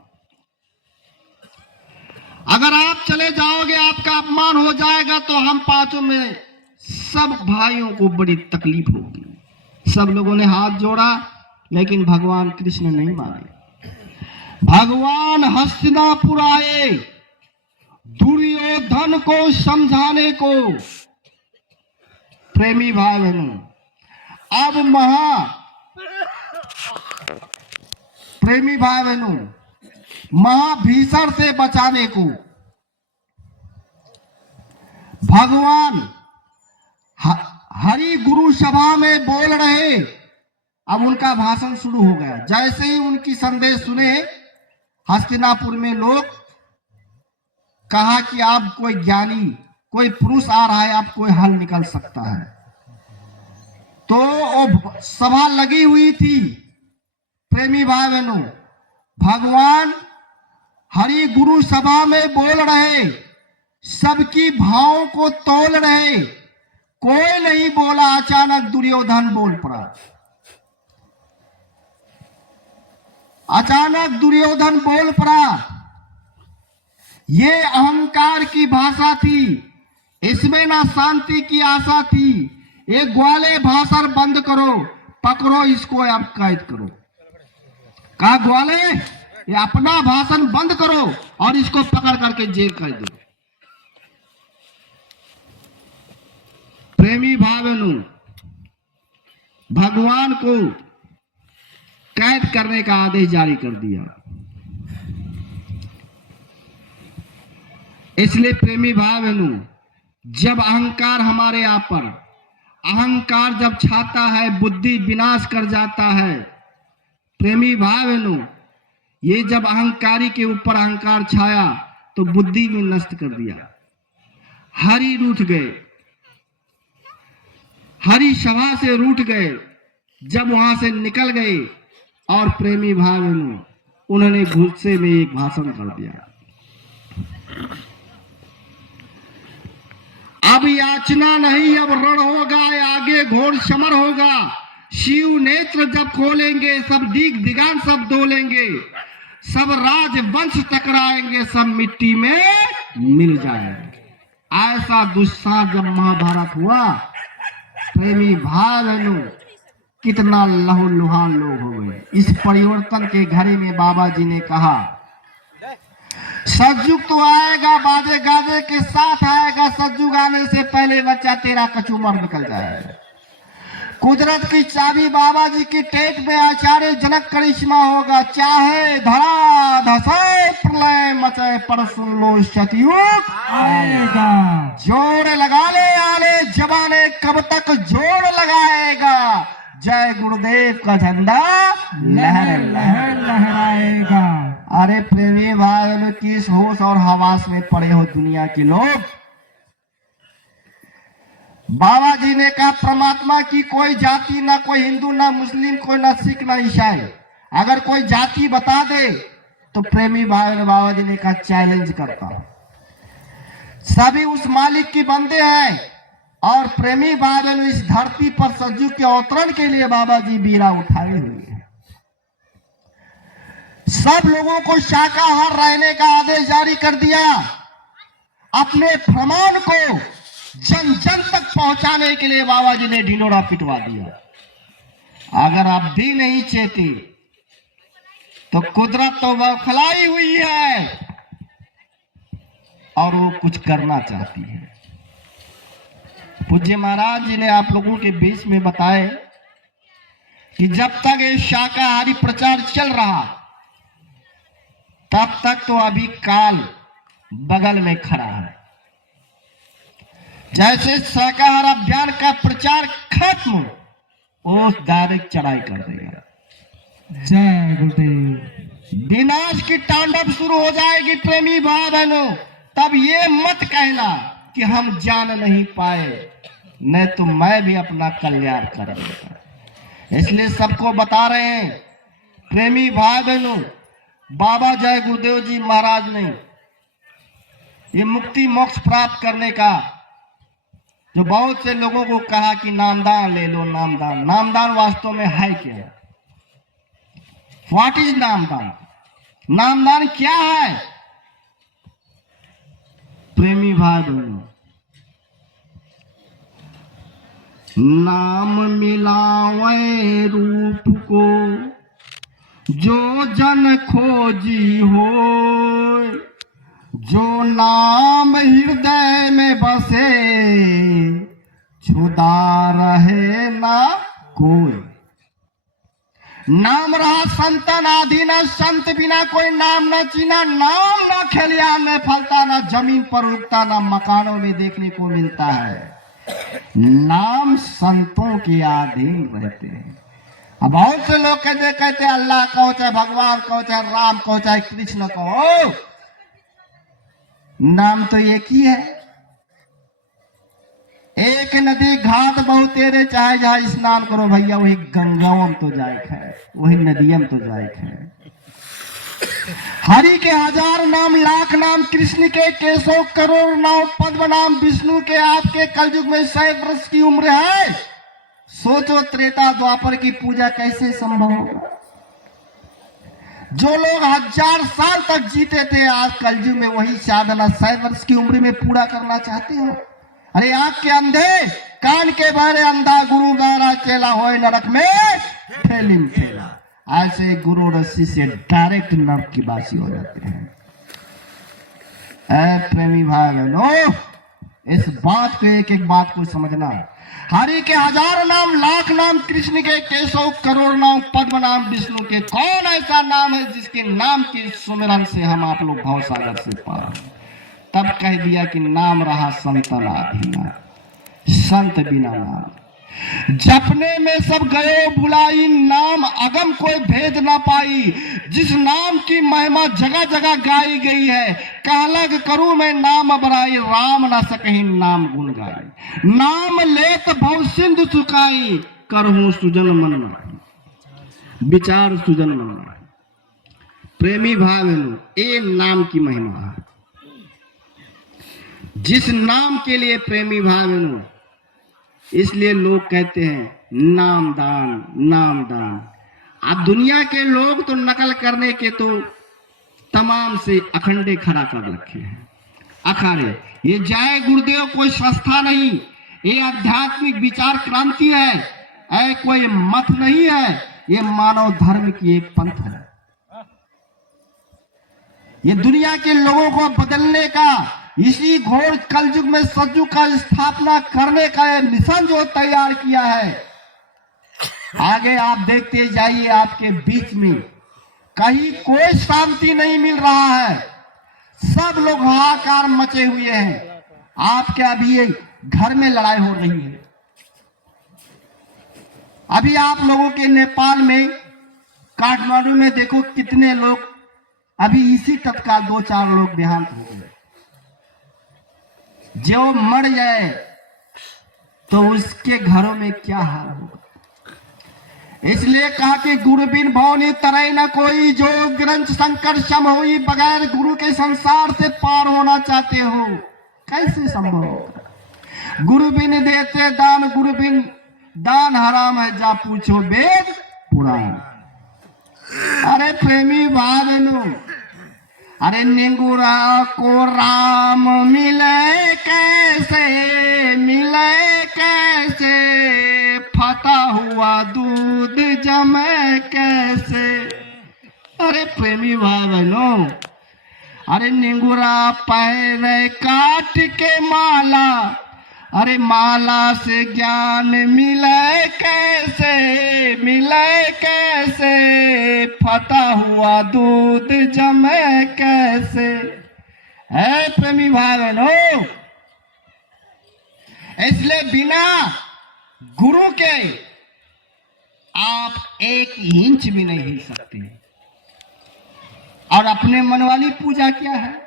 अगर आप चले जाओगे, आपका अपमान हो जाएगा, तो हम पांचों में सब भाइयों को बड़ी तकलीफ होगी। सब लोगों ने हाथ जोड़ा, लेकिन भगवान कृष्ण नहीं माने। भगवान हस्तिनापुर आए दुर्योधन को समझाने को। प्रेमी भाई बहनों, अब प्रेमी भाई बहनों, महाभीषण से बचाने को भगवान हरि गुरु सभा में बोल रहे। अब उनका भाषण शुरू हो गया। जैसे ही उनकी संदेश सुने हस्तिनापुर में लोग, कहा कि आप कोई ज्ञानी, कोई पुरुष आ रहा है, आप कोई हल निकल सकता है। तो वो सभा लगी हुई थी। प्रेमी भाई बहनों, भगवान हरि गुरु सभा में बोल रहे, सबकी भावों को तोल रहे, कोई नहीं बोला। अचानक दुर्योधन बोल पड़ा। अचानक दुर्योधन बोल पड़ा। ये अहंकार की भाषा थी, इसमें ना शांति की आशा थी। ये ग्वाले भाषण बंद करो, पकड़ो इसको, अब कैद करो। कहा ग्वाले, ये अपना भाषण बंद करो और इसको पकड़ करके जेल कर दो। प्रेमी भाई बहनों, भगवान को कैद करने का आदेश जारी कर दिया। इसलिए प्रेमी भाई बहनों, जब अहंकार हमारे यहाँ पर, अहंकार जब छाता है, बुद्धि विनाश कर जाता है, प्रेमी भाई बहनों, ये जब अहंकारी के ऊपर अहंकार छाया तो बुद्धि में नष्ट कर दिया। हरि रूठ गए, हरि सभा से रूठ गए। जब वहां से निकल गए और प्रेमी भाई बहनों, उन्होंने गुस्से में एक भाषण कर दिया, अब याचना नहीं, अब रण होगा, आगे घोर समर होगा। शिव नेत्र जब खोलेंगे, सब दिग दिगान सब डोलेंगे, सब राजवंश टकराएंगे, सब मिट्टी में मिल जाएंगे। ऐसा दुस्साह जब महाभारत हुआ, प्रेमी भाई बहनों, कितना लहूलुहान लोग हो गए। इस परिवर्तन के घड़ी में बाबा जी ने कहा, सतयुग तो आएगा, बाजे गाजे के साथ आएगा। सतयुग आने से पहले बच्चा तेरा कचूमर निकल जाएगा। कुदरत की चाबी बाबा जी की टेक में आचार्य जनक करिश्मा होगा। चाहे धड़ा धसे प्रलय मचे, पर सुन लो सतयुग आएगा। जोड़ लगा ले आने जमाने, कब तक जोड़ लगाएगा। जय गुरुदेव का झंडा लहर लहर लहराएगा। अरे प्रेमी भाई, किस होश और हवास में पड़े हो दुनिया के लोग। बाबा जी ने कहा परमात्मा की कोई जाति, ना कोई हिंदू, ना मुस्लिम, कोई ना सिख, ना ईसाई। अगर कोई जाति बता दे तो प्रेमी भाई ने बाबा जी ने कहा चैलेंज करता हूं। सभी उस मालिक की बंदे हैं। और प्रेमी भाई बहन, इस धरती पर सतयुग के अवतरण के लिए बाबा जी बीड़ा उठाई हुई है। सब लोगों को शाकाहार रहने का आदेश जारी कर दिया। अपने फरमान को जन जन तक पहुंचाने के लिए बाबा जी ने ढिंडोरा पिटवा दिया। अगर आप भी नहीं चेते तो कुदरत तो बौखलाई हुई है और वो कुछ करना चाहती है। पूज्य महाराज जी ने आप लोगों के बीच में बताए कि जब तक ये शाकाहारी प्रचार चल रहा, तब तक तो अभी काल बगल में खड़ा है। जैसे शाकाहार अभियान का प्रचार खत्म, वो डायरेक्ट चढ़ाई कर देगा। जय गुरुदेव। विनाश की तांडव शुरू हो जाएगी। प्रेमी भाई बहनों, तब ये मत कहना कि हम जान नहीं पाए, नहीं तो मैं भी अपना कल्याण करूंगा। इसलिए सबको बता रहे हैं प्रेमी भाई बहनों, बाबा जय गुरुदेव जी महाराज ने ये मुक्ति मोक्ष प्राप्त करने का जो बहुत से लोगों को कहा कि नामदान ले लो, नामदान। नामदान वास्तव में है क्या? What is नामदान? नामदान क्या है? प्रेमी भाई बहनों, नाम मिलावे रूप को जो जन खोजी हो, जो नाम हृदय में बसे छुदा रहे ना कोई। नाम रहा संतन आदि, न संत बिना कोई नाम न चीना। नाम न खलियान में फलता, न जमीन पर उगता, न मकानों में देखने को मिलता है। नाम संतों के अधीन रहते हैं। अब बहुत से लोग कहते अल्लाह कहो, चाहे भगवान कहो, चाहे राम कहो, चाहे कृष्ण कहो, नाम तो एक ही है। एक नदी घाट बहुत तेरे, चाहे जहां स्नान करो भैया, वही गंगाओं तो जाए है, वही नदियम तो जाए है। हरि के हजार नाम, लाख नाम, कृष्ण के केशव करोड़ नाम, पद्म नाम, विष्णु के आपके कलयुग में 100 वर्ष की उम्र है। सोचो त्रेता द्वापर की पूजा कैसे संभव होगा? जो लोग 1000 साल तक जीते थे, आज कलयुग में वही साधना 100 वर्ष की उम्र में पूरा करना चाहते हो। अरे आंख के अंधे, कान के बहरे अंधा, गुरु गारा चेला होए नरक में ठेलिम ठेला। ऐसे गुरु रस्सी से डायरेक्ट नरक की बासी हो जाते हैं। ऐ प्रेमी भाई बहनों, इस बात को एक एक बात को समझना। हरि के हजार नाम, लाख नाम, कृष्ण के केशव करोड़ नाम, पद्म नाम, विष्णु के कौन ऐसा नाम है जिसके नाम के सुमिरन से हम आप लोग भवसागर से पार। तब कह दिया कि नाम रहा संतना बिना, संत बिना नाम। जपने में सब गयो बुलाई, नाम अगम कोई भेद ना पाई। जिस नाम की महिमा जगह जगह गाई गई है, कहलग करूं मैं नाम बड़ाई, राम ना सकहीं नाम गुण गाई। नाम लेत भव सिंधु चुकाई, करहूं सुजन मन माही, विचार सुजन मन माही। प्रेमी भाव ये नाम की महिमा है। जिस नाम के लिए प्रेमी भाव, इसलिए लोग कहते हैं नाम दान नाम दान। अब दुनिया के लोग तो नकल करने के तो तमाम से अखंडे खड़ा कर रखे हैं, अखाड़े। ये जय गुरुदेव कोई संस्था नहीं, ये आध्यात्मिक विचार क्रांति है, कोई मत नहीं है, ये मानव धर्म की एक पंथ है। ये दुनिया के लोगों को बदलने का, इसी घोर कलयुग में सतयुग का स्थापना करने का ये मिशन जो तैयार किया है, आगे आप देखते जाइए। आपके बीच में कहीं कोई शांति नहीं मिल रहा है, सब लोग हाहाकार मचे हुए हैं। आपके अभी ये घर में लड़ाई हो रही है। अभी आप लोगों के नेपाल में काठमांडू में देखो कितने लोग, अभी इसी तत्काल 2-4 लोग देहांत हो गए। जो मर जाए तो उसके घरों में क्या हाल होगा। इसलिए कहा कि गुरु बिन भवनी तरय न कोई, जो ग्रंथ संकट सम होई, बगैर गुरु के संसार से पार होना चाहते हो कैसे संभव होगा। गुरु बिन देते दान, गुरु बिन दान हराम है, जा पूछो वेद पुराण। अरे प्रेमी भावनो, अरे निंगुरा को राम मिले कैसे, मिले कैसे, फटा हुआ दूध जमे कैसे। अरे प्रेमी भाई बहनों, अरे निंगुरा पैर काट के माला, अरे माला से ज्ञान मिले कैसे, मिले कैसे, फटा हुआ दूध जमे कैसे। है प्रेमी भाई बहनों, इसलिए बिना गुरु के आप 1 इंच भी नहीं हिल सकते। और अपने मन वाली पूजा क्या है,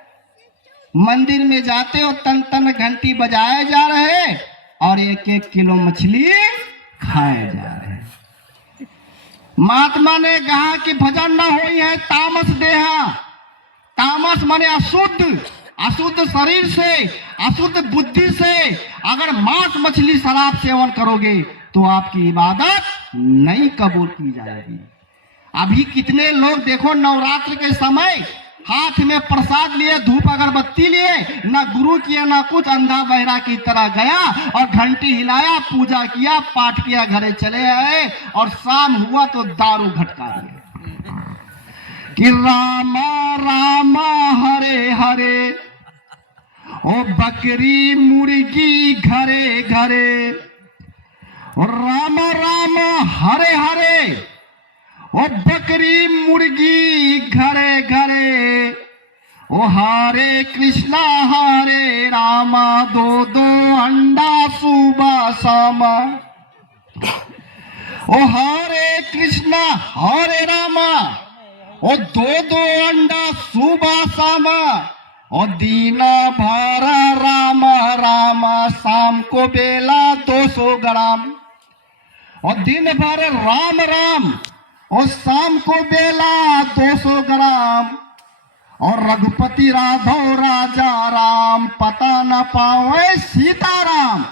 मंदिर में जाते हो, तन तन घंटी बजाए जा रहे और 1-1 किलो मछली खाए जा रहे। महात्मा ने कहा कि भजन न होई है तामस देहा। तामस माने अशुद्ध, अशुद्ध शरीर से, अशुद्ध बुद्धि से अगर मांस मछली शराब सेवन करोगे तो आपकी इबादत नहीं कबूल की जाएगी। अभी कितने लोग देखो नवरात्र के समय हाथ में प्रसाद लिए, धूप अगरबत्ती लिए, ना गुरु किया ना कुछ, अंधा बहरा की तरह गया और घंटी हिलाया, पूजा किया, पाठ किया, घरे चले आए और शाम हुआ तो दारू घटका दिया कि रामा रामा हरे हरे, ओ बकरी मुर्गी घरे घरे, और रामा रामा हरे हरे, ओ बकरी मुर्गी घरे घरे, ओ हरे कृष्णा हरे रामा, 2-2 अंडा सुबह शामा, ओ हरे कृष्णा हरे रामा, ओ 2-2 अंडा सुबह शामा, और दीना भारा रामा रामा, शाम को बेला 200 ग्राम, और दिन भर राम राम, और शाम को बेला 200 ग्राम, और रघुपति राघव राजा राम, पता न पावे सीताराम।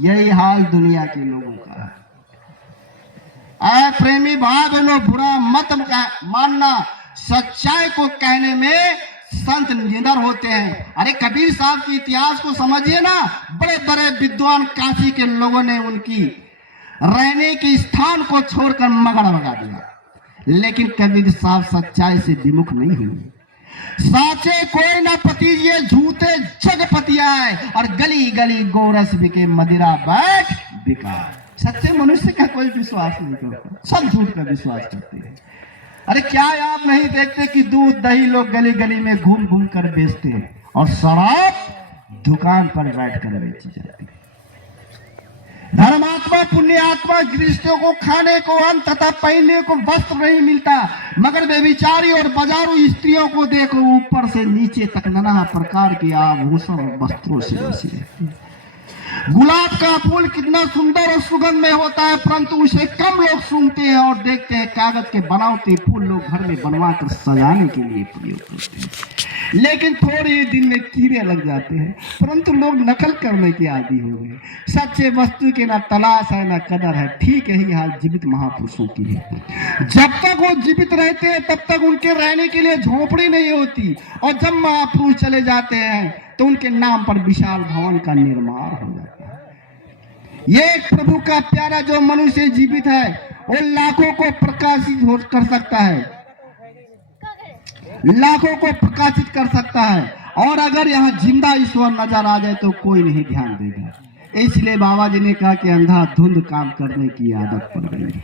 यही हाल दुनिया के लोगों का है। आए प्रेमी भाई बहनों, बुरा मत मानना, सच्चाई को कहने में संत निडर होते हैं। अरे कबीर साहब के इतिहास को समझिए ना, बड़े बड़े विद्वान काशी के लोगों ने उनकी रहने के स्थान को छोड़कर मगड़ भगा दिया, लेकिन कबीर साहब सच्चाई से विमुख नहीं हुए। साचे कोई ना पतीजिए, झूठे जगपति आए, और गली गली गोरस बिके, मदिरा बैठ बिका। सच्चे मनुष्य का कोई विश्वास नहीं करता, सब झूठ का विश्वास करते हैं। अरे क्या आप नहीं देखते कि दूध दही लोग गली गली में घूम घूम कर बेचते हैं और शराब दुकान पर बैठ कर बेची जाती है। धर्मात्मा पुण्यात्मा गृहस्थियों को खाने को अन्न तथा पहनने को वस्त्र नहीं मिलता, मगर व्यभिचारी और बाजारू स्त्रियों को देखो ऊपर से नीचे तक नाना प्रकार के आभूषण और वस्त्रों से बसी रहती है। गुलाब का फूल कितना सुंदर और सुगंध में होता है, परंतु उसे कम लोग सूंघते हैं और देखते हैं। कागज के बनावटी फूल लोग घर में बनवाकर सजाने के लिए प्रयोग करते हैं, लेकिन थोड़े ही दिन में कीड़े लग जाते हैं, परंतु लोग नकल करने के आदी हो गए। सच्चे वस्तु के ना तलाश है ना कदर है। ठीक यही हाल जीवित महापुरुषों की है। जब तक वो जीवित रहते हैं तब तक उनके रहने के लिए झोपड़ी नहीं होती, और जब महापुरुष चले जाते हैं तो उनके नाम पर विशाल भवन का निर्माण हो जाता है। ये एक प्रभु का प्यारा जो मनुष्य जीवित है वो लाखों को प्रकाशित कर सकता है, लाखों को प्रकाशित कर सकता है। और अगर यहाँ जिंदा ईश्वर नजर आ जाए तो कोई नहीं ध्यान देगा। इसलिए बाबा जी ने कहा कि अंधाधुंध काम करने की आदत पड़ गई है।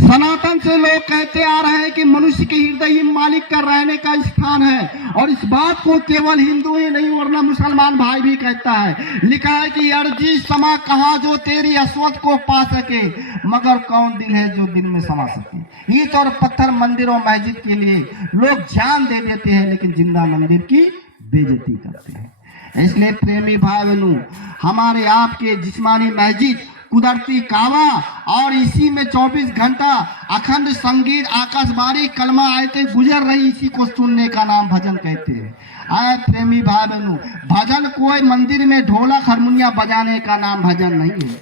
सनातन से लोग कहते आ रहे हैं कि मनुष्य के हृदय ही मालिक का रहने का स्थान है, और इस बात को केवल हिंदू ही नहीं वरना मुसलमान भाई भी कहता है। लिखा है कि अर्जी समा कहाँ जो तेरी अस्वत को पा सके, मगर कौन दिल है जो दिन में समा सके। ईंट और पत्थर मंदिर और मस्जिद के लिए लोग जान दे देते हैं, लेकिन जिंदा मंदिर की बेइज्जती करते हैं। इसलिए प्रेमी भाई बहनों, हमारे आपके जिस्मानी मस्जिद कुदरती कावा और इसी में 24 घंटा अखंड संगीत आकाशवाणी कलमा आयतें गुजर रही, इसी को सुनने का नाम भजन कहते हैं। आए प्रेमी भाई बहनों, भजन कोई मंदिर में ढोलक हारमोनिया बजाने का नाम भजन नहीं है।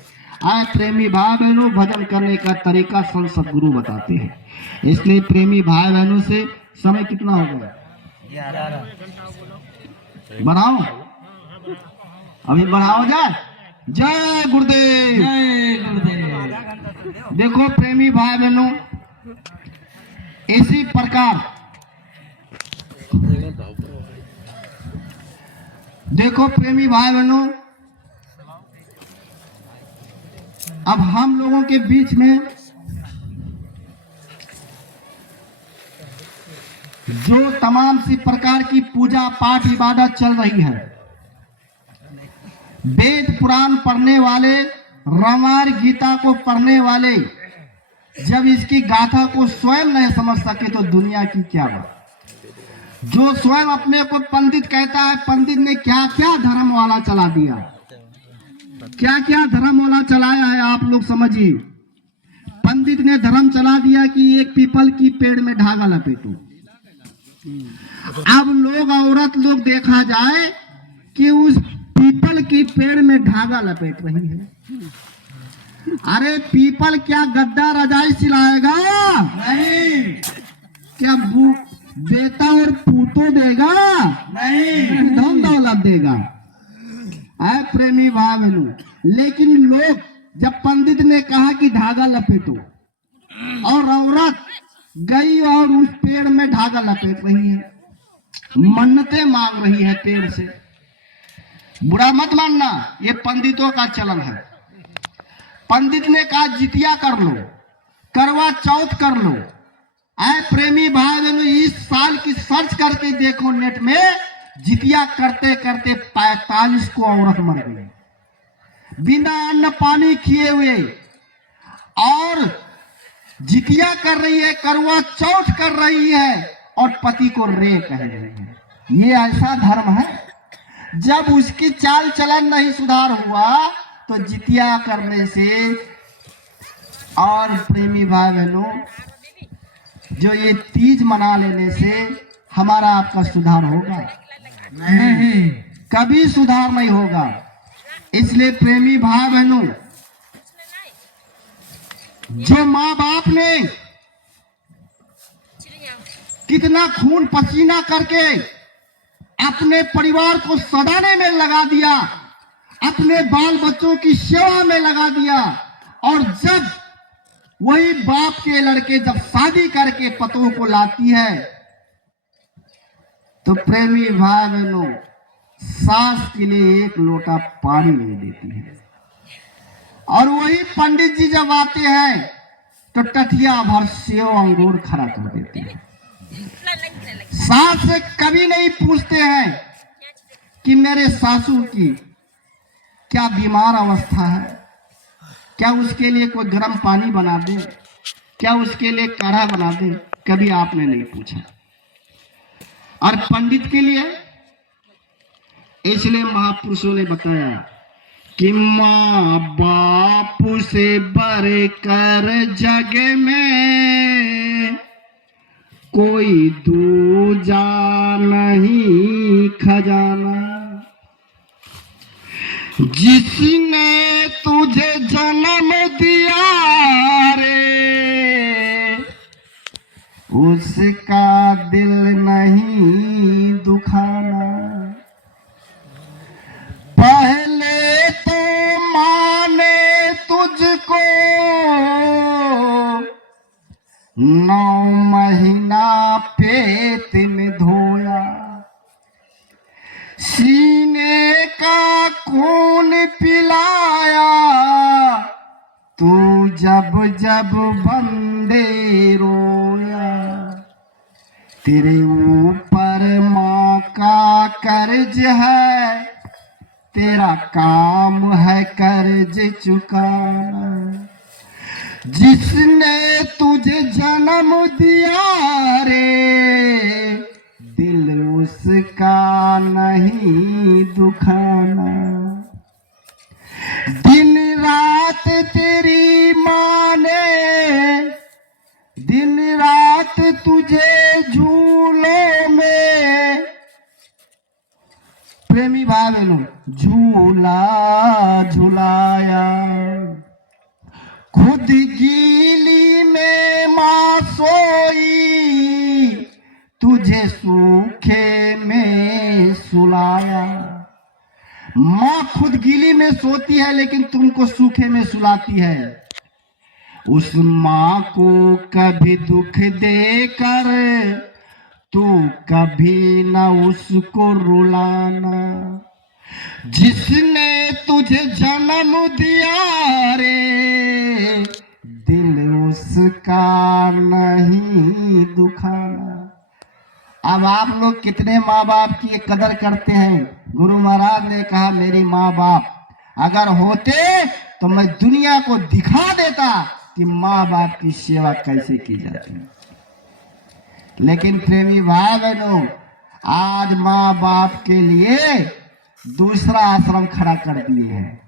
आए प्रेमी भाई बहनों, भजन करने का तरीका संत सदगुरु बताते हैं। इसलिए प्रेमी भाई बहनों से समय कितना हो गया, बढ़ाओ, अभी बढ़ाओ जाए। जय गुरुदेव, जय गुरुदेव। देखो प्रेमी भाई बहनों, इसी प्रकार देखो प्रेमी भाई बहनों, अब हम लोगों के बीच में जो तमाम सी प्रकार की पूजा पाठ इबादत चल रही है, वेद पुराण पढ़ने वाले, रामायण गीता को पढ़ने वाले जब इसकी गाथा को स्वयं नहीं समझ सके तो दुनिया की क्या बात। जो स्वयं अपने को पंडित कहता है, पंडित ने क्या क्या धर्म वाला चला दिया, क्या क्या धर्म वाला चलाया है आप लोग समझिए। पंडित ने धर्म चला दिया कि एक पीपल की पेड़ में धागा लपेटो। अब लोग औरत लोग देखा जाए कि उस पीपल की पेड़ में धागा लपेट रही है। अरे पीपल क्या गद्दा रजाई सिलाएगा? नहीं। क्या बेटा और पूतो देगा? नहीं। धन दौलत देगा। आए प्रेमी भाई बहनों, लेकिन लोग जब पंडित ने कहा कि धागा लपेटो और औरत गई और उस पेड़ में धागा लपेट रही है, मन्नतें मांग रही है पेड़ से। बुरा मत मानना, ये पंडितों का चलन है। पंडित ने कहा जितिया कर लो, करवा चौथ कर लो। आए प्रेमी भाई बहनों, इस साल की सर्च करके देखो नेट में, जितिया करते करते 45 को औरत मर गई बिना अन्न पानी किए हुए, और जितिया कर रही है, करवा चौथ कर रही है, और पति को रे कह रही है। ये ऐसा धर्म है? जब उसकी चाल चलन नहीं सुधार हुआ तो जितिया करने से और प्रेमी भाई बहनों, जो ये तीज मना लेने से हमारा आपका सुधार होगा? नहीं, कभी सुधार नहीं होगा। इसलिए प्रेमी भाई बहनों, जो माँ बाप ने कितना खून पसीना करके अपने परिवार को सदाने में लगा दिया, अपने बाल बच्चों की सेवा में लगा दिया, और जब वही बाप के लड़के जब शादी करके पतों को लाती है तो प्रेमी भाई बहनों, सास के लिए एक लोटा पानी नहीं देती है। और वही पंडित जी जब आते हैं तो टटिया भर सेव अंगूर खड़ा कर देते हैं। सास से कभी नहीं पूछते हैं कि मेरे सासू की क्या बीमार अवस्था है, क्या उसके लिए कोई गर्म पानी बना दे, क्या उसके लिए काढ़ा बना दे? कभी आपने नहीं पूछा। और पंडित के लिए, इसलिए महापुरुषों ने बताया कि माँ बाप से बढ़कर जग में कोई दूजा नहीं खजाना। जिसने तुझे जन्म दिया रे, उसका दिल नहीं दुखाना। पहले तो माने तुझको 9 महीना पेट में धोया, सीने का खून पिलाया, तू जब जब बंदे रोया। तेरे ऊपर माँ का कर्ज है, तेरा काम है कर्ज चुकाना। जिसने तुझे जन्म दिया रे, दिल उसका नहीं दुखाना। दिन रात तेरी माँ ने, दिन रात तुझे झूलों में, प्रेमी भाई बहनों, झूला झुलाया। खुद गीली में माँ सोई, तुझे सूखे में सुलाया। माँ खुद गीली में सोती है लेकिन तुमको सूखे में सुलाती है। उस माँ को कभी दुख देकर तू कभी न उसको रुलाना। जिसने तुझे जन्म दिया रे, दिल उसका नहीं दुखाना। अब आप लोग कितने माँ बाप की कदर करते हैं? गुरु महाराज ने कहा मेरी माँ बाप अगर होते तो मैं दुनिया को दिखा देता कि माँ बाप की सेवा कैसे की जाती है। लेकिन प्रेमी भाई बहनों, आज माँ बाप के लिए दूसरा आश्रम खड़ा कर दिए हैं,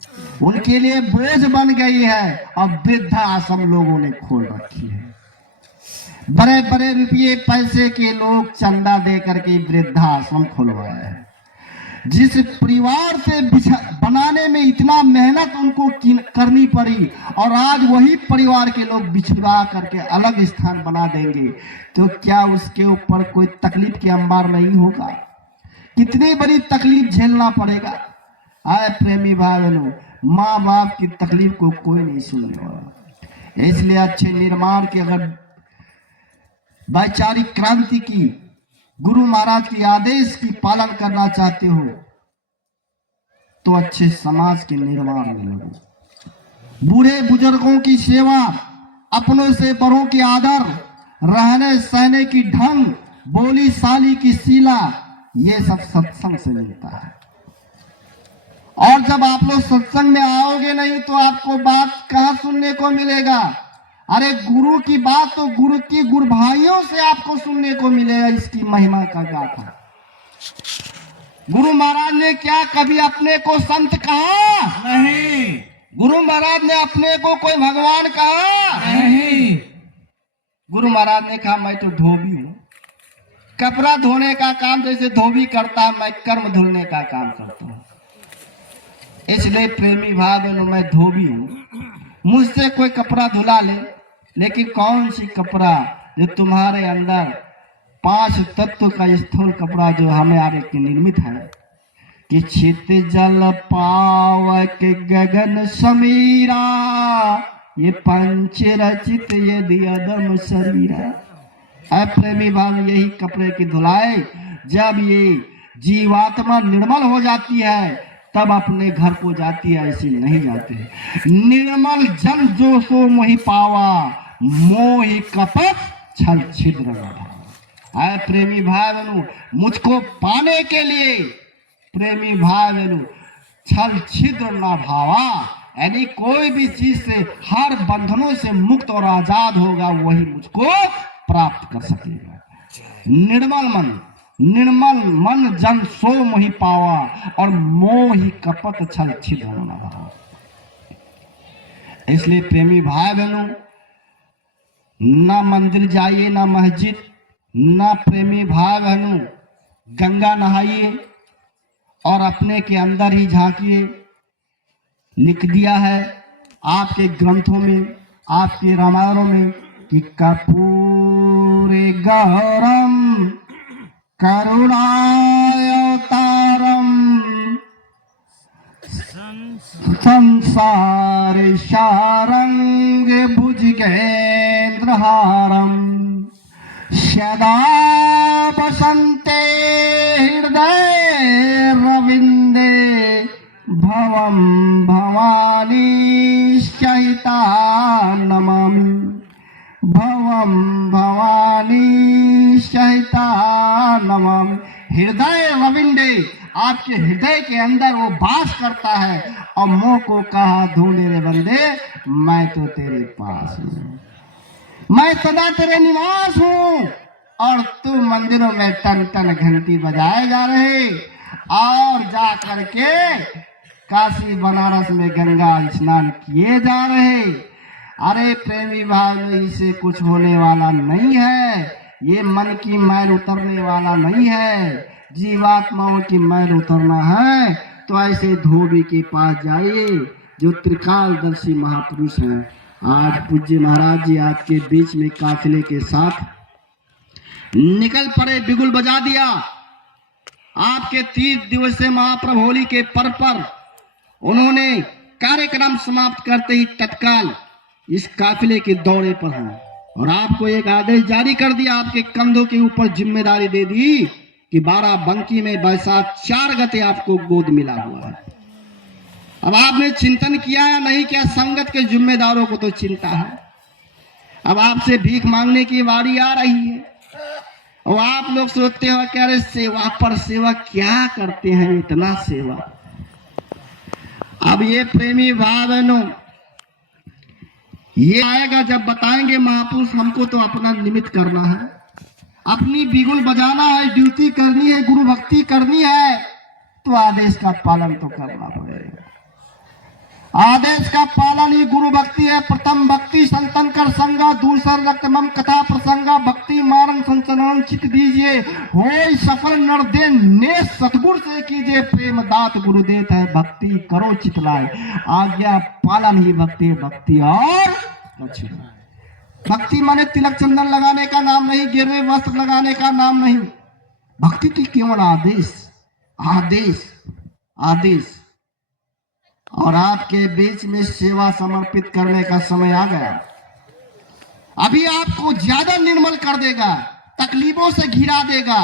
उनके लिए बोझ बन गई है। और वृद्धा आश्रम लोगों ने खोल रखी है। बड़े बड़े रुपये पैसे के लोग चंदा दे करके वृद्धा आश्रम खुलवाया है। जिस परिवार से बनाने में इतना मेहनत उनको करनी पड़ी, और आज वही परिवार के लोग बिछुड़ा करके अलग स्थान बना देंगे, तो क्या उसके ऊपर कोई तकलीफ के अंबार नहीं होगा? कितनी बड़ी तकलीफ झेलना पड़ेगा। आए प्रेमी भाई बहनों, माँ बाप की तकलीफ को कोई नहीं सुनने वाला। इसलिए अच्छे निर्माण की, अगर वैचारिक क्रांति की, गुरु महाराज के आदेश की पालन करना चाहते हो तो अच्छे समाज के निर्माण में लगो। बूढ़े बुजुर्गों की सेवा, अपनों से बड़ों की आदर, रहने सहने की ढंग, बोली साली की सीला, ये सब सत्संग से मिलता है। और जब आप लोग सत्संग में आओगे नहीं तो आपको बात कहाँ सुनने को मिलेगा? अरे गुरु की बात तो गुरु की गुरु भाइयों से आपको सुनने को मिलेगा। इसकी महिमा का गाथा। गुरु महाराज ने क्या कभी अपने को संत कहा? नहीं। गुरु महाराज ने अपने को कोई भगवान कहा? नहीं। गुरु महाराज ने कहा मैं तो धोबी हूँ, कपड़ा धोने का काम जैसे धोबी करता है, मैं कर्म धुलने का काम करता हूँ। इसलिए प्रेमी भाई बहनों, मैं धोबी हूँ, मुझसे कोई कपड़ा धुला ले, लेकिन कौन सी कपड़ा जो तुम्हारे अंदर 5 तत्व का स्थूल कपड़ा जो हमें आगे की निर्मित है कि चित जल पावक गगन समीरा, ये पंच रचित यदि अदम शरीरा। है प्रेमी भाव, यही कपड़े की धुलाई जब ये जीवात्मा निर्मल हो जाती है तब अपने घर को जाती है, ऐसी नहीं जाती। निर्मल जल जो सो मोहि पावा, मोहि कपट छल छिद्र न भावा। है प्रेमी भाई बहनों, मुझको पाने के लिए प्रेमी भाई बहनों छल छिद्र न भावा, यानी कोई भी चीज से, हर बंधनों से मुक्त और आजाद होगा, वही मुझको प्राप्त कर सकेगा। निर्मल मन जन सो मोहि पावा, और मोहि कपट छल छिद्र न भावा। इसलिए प्रेमी भाई बहनों, ना मंदिर जाइए, ना मस्जिद, ना प्रेमी भाई बहनों गंगा नहाइए और अपने के अंदर ही झांकिए। लिख दिया है आपके ग्रंथों में, आपके रामायणों में कि कर्पूरे गौरम करुणावतारम संसार शारंग भुजगेंद्रहारम सदा बसंते हृदय रविंदे भवम भवानी सहिता नमामि, भवम भवानी सहिता नमामि। हृदय रविंदे, आपके हृदय के अंदर वो वास करता है, और मोह को कहा ढूंढे रे बंदे, मैं तो तेरे पास हूँ, मैं सदा तेरे निवास हूँ, और तू मंदिरों में टन टन घंटी बजाए जा रहे, और जा करके काशी बनारस में गंगा स्नान किए जा रहे। अरे प्रेमी भाई, इससे कुछ होने वाला नहीं है, ये मन की मैल उतरने वाला नहीं है। जीवात्माओं की मैल उतरना है तो ऐसे धोबी के पास जाइए जो त्रिकालदर्शी महापुरुष हैं। आज पूज्य महाराज जी आपके बीच में काफिले के साथ निकल पड़े, बिगुल बजा दिया। आपके 30 दिवसीय महाप्रभ होली के पर्व पर उन्होंने कार्यक्रम समाप्त करते ही तत्काल इस काफिले के दौरे पर हैं, और आपको एक आदेश जारी कर दिया, आपके कंधों के ऊपर जिम्मेदारी दे दी कि 12 बंकी में बैसाख 4 गते आपको गोद मिला हुआ है। अब आपने चिंतन किया या नहीं किया, संगत के जिम्मेदारों को तो चिंता है। अब आपसे भीख मांगने की बारी आ रही है, और आप लोग सोचते हो कि अरे सेवा पर सेवा क्या करते हैं, इतना सेवा। अब ये प्रेमी भाई बहनों, ये आएगा जब बताएंगे महापुरुष, हमको तो अपना निमित्त करना है, अपनी बिगुल बजाना है, ड्यूटी करनी है, गुरु भक्ति करनी है, तो आदेश का पालन तो करना पड़ेगा। आदेश का पालन ही गुरु भक्ति है। प्रथम भक्ति संतन कर संगा, दूसरा रक्त मम कथा प्रसंगा, भक्ति मार्ग संचलन चित दीजिए, होय सफल नर दे ने सतगुरु से कीजिए, प्रेम दात गुरु देत है, भक्ति करो चित लाए, आज्ञा पालन ही भक्ति, भक्ति और कुछ नहीं। भक्ति माने तिलक चंदन लगाने का नाम नहीं, गिरवे वस्त्र लगाने का नाम नहीं। भक्ति तो केवल आदेश, आदेश, आदेश। और आपके बीच में सेवा समर्पित करने का समय आ गया। अभी आपको ज्यादा निर्मल कर देगा, तकलीफों से घिरा देगा,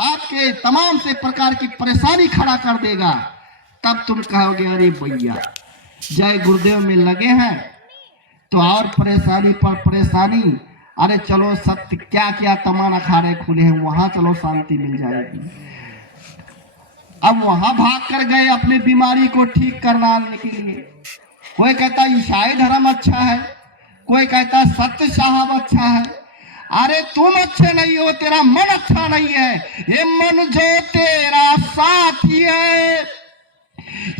आपके तमाम से प्रकार की परेशानी खड़ा कर देगा, तब तुम कहोगे अरे भैया जय गुरुदेव में लगे हैं तो और परेशानी पर परेशानी। अरे चलो सत्य क्या क्या तमाम अखाड़े खुले हैं, वहां चलो शांति मिल जाएगी। अब वहां भाग कर गए अपनी बीमारी को ठीक करने के लिए। कोई कहता ईसाई धर्म अच्छा है, कोई कहता सत्य साहब अच्छा है। अरे तुम अच्छे नहीं हो, तेरा मन अच्छा नहीं है। ये मन जो तेरा साथी है,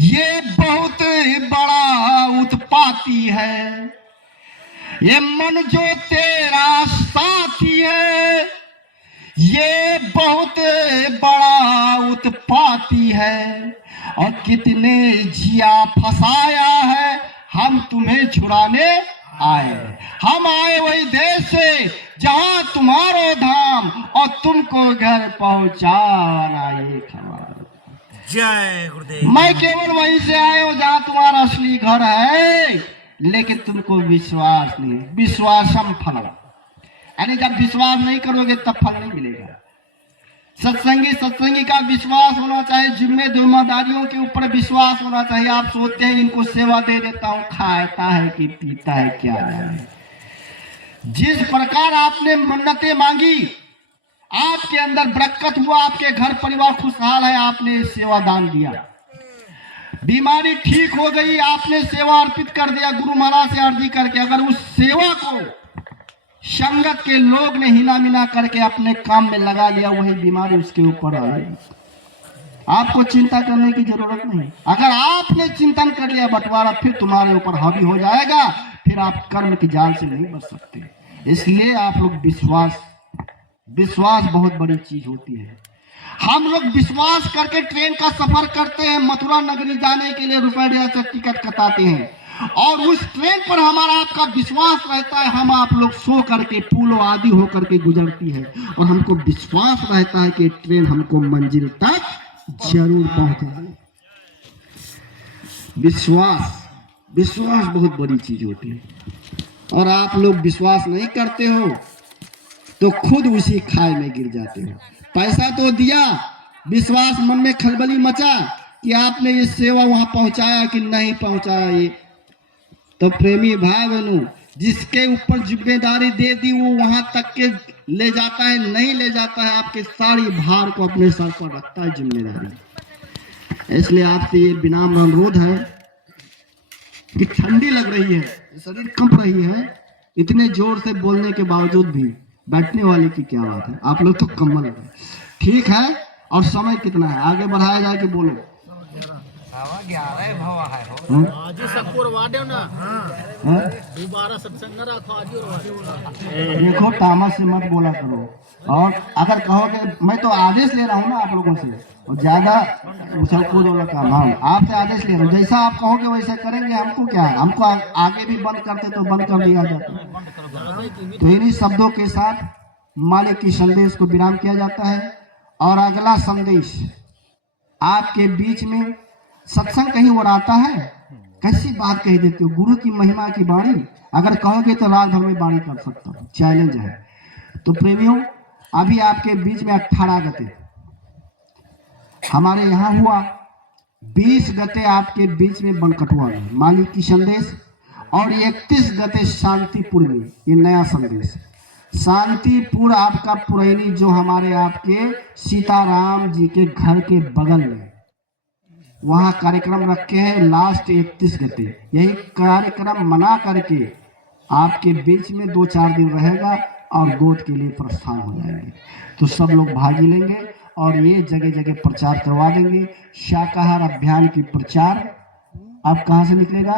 ये बहुत बड़ा उत्पाती है। ये मन जो तेरा साथी है, ये बहुत बड़ा उत्पाती है, और कितने जिया फसाया है, हम तुम्हें छुड़ाने आए। हम आए वही देश से जहां तुम्हारो धाम, और तुमको घर पहुंचाना ये खबर। जय गुरुदेव। मैं केवल वहीं से आया हूं जहां तुम्हारा असली घर है, लेकिन तुमको विश्वास नहीं। विश्वासम फल, यानी जब विश्वास नहीं करोगे तब फल नहीं मिलेगा। सत्संगी का विश्वास होना चाहिए, जिम्मेदारियों के ऊपर विश्वास होना चाहिए। आप सोचते हैं इनको सेवा दे देता हूं, खाता है कि पीता है क्या जाने। जिस प्रकार आपने मन्नतें मांगी, आपके अंदर बरकत हुआ, आपके घर परिवार खुशहाल है, आपने सेवा दान दिया। बीमारी ठीक हो गई, आपने सेवा अर्पित कर दिया गुरु महाराज से अर्जी करके, अगर उस सेवा को संगत के लोग ने हिना मिना करके अपने काम में लगा लिया, वही बीमारी उसके ऊपर आएगी। आपको चिंता करने की जरूरत नहीं। अगर आपने चिंतन कर लिया बंटवारा, फिर तुम्हारे ऊपर हावी हो जाएगा, फिर आप कर्म की जाल से नहीं बच सकते। इसलिए आप लोग विश्वास बहुत बड़ी चीज होती है। हम लोग विश्वास करके ट्रेन का सफर करते हैं, मथुरा नगरी जाने के लिए रुपए से टिकट कटाते हैं, और उस ट्रेन पर हमारा आपका विश्वास रहता है, हम आप लोग सो करके पुलों आदि होकर के गुजरती है, और हमको विश्वास रहता है कि ट्रेन हमको मंजिल तक जरूर पहुंचाए। विश्वास बहुत बड़ी चीज होती है, और आप लोग विश्वास नहीं करते हो तो खुद उसी खाई में गिर जाते हो। पैसा तो दिया, विश्वास मन में खलबली मचा कि आपने ये सेवा वहां पहुंचाया कि नहीं पहुंचाया। ये तो प्रेमी भाई बहनों, जिसके ऊपर जिम्मेदारी दे दी वो वहां तक के ले जाता है, नहीं ले जाता है, आपके सारी भार को अपने सर पर रखता है जिम्मेदारी। इसलिए आपसे ये विनम्र अनुरोध है कि ठंडी लग रही है, शरीर कंप रही है, इतने जोर से बोलने के बावजूद भी बैठने वाले की क्या बात है, आप लोग तो कम्बल है। ठीक है, और समय कितना है, आगे बढ़ाया जाए कि बोलो? देखो तामस से मत बोला करो, और अगर कहोगे, मैं तो आदेश ले रहा हूँ ना आप लोगों से, और ज्यादा उछल कूद वाला काम, हाँ आपसे आदेश ले रहा हूँ, जैसा आप कहोगे वैसा करेंगे। हमको क्या है, हमको आगे भी बंद करते तो बंद कर दिया जाता। तो इन्हीं शब्दों के साथ मालिक की संदेश को विराम किया जाता है। और अगला संदेश आपके बीच में सत्संग कहीं और आता है, कैसी बात कह देते हो, गुरु की महिमा की वाणी अगर कहोगे तो रात भर में वाणी कर सकता हूँ, चैलेंज है। तो प्रेमियों, अभी आपके बीच में 18 गते हमारे यहाँ हुआ, 20 गते आपके बीच में बनकटुआ में मालिक की संदेश, और 31 गते शांतिपुर में। ये नया संदेश शांतिपुर आपका पुरैनी, जो हमारे आपके सीताराम जी के घर के बगल में, वहाँ कार्यक्रम रखे हैं लास्ट 31 गते। यही कार्यक्रम मना करके आपके बीच में 2-4 दिन रहेगा और गोद के लिए प्रस्थान हो जाएंगे। तो सब लोग भाग लेंगे और ये जगह जगह प्रचार करवा देंगे। शाकाहार अभियान की प्रचार अब कहाँ से निकलेगा?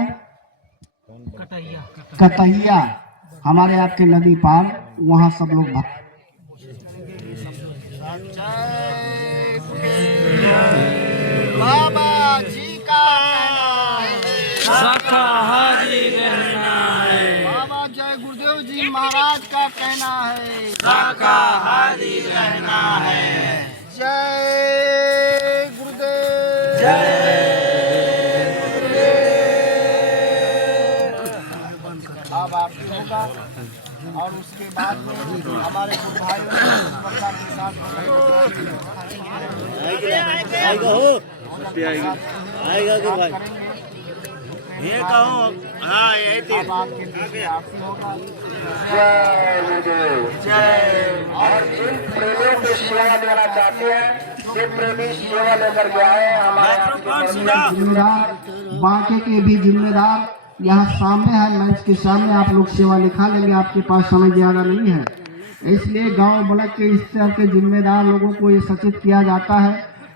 कतहिया, हमारे आपके नदी पार, वहाँ सब लोग बाबा जी का शाकाहारी रहना है, बाबा जय गुरुदेव जी महाराज का कहना है, शाकाहारी रहना है। जय गुरुदेव, जय अब आपकी होगा। और उसके बाद में हमारे गुरु भाइयों ने आएगा कि भाई ये कहो, हाँ यही थी। जय। और जिन प्रेमियों की सेवा देना चाहते हैं, वे प्रेमी सेवा लेकर के आए। हमारे जिम्मेदार, बांके के भी जिम्मेदार यहाँ सामने है, मंच के सामने आप लोग सेवा लिखा लेंगे। आपके पास समय ज्यादा नहीं है, इसलिए गांव ब्लॉक के इस तरह के जिम्मेदार लोगों को ये सचेत किया जाता है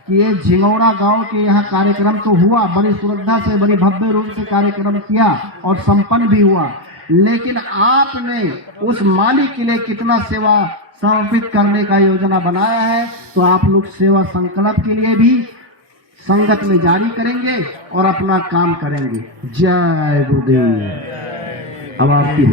कि ये झिंगौरा गांव के यहाँ कार्यक्रम तो हुआ, बड़ी श्रद्धा से, बड़ी भव्य रूप से कार्यक्रम किया और संपन्न भी हुआ, लेकिन आपने उस मालिक के लिए कितना सेवा समर्पित करने का योजना बनाया है। तो आप लोग सेवा संकल्प के लिए भी संगत में जारी करेंगे और अपना काम करेंगे। जय गुरुदेव। अब आपकी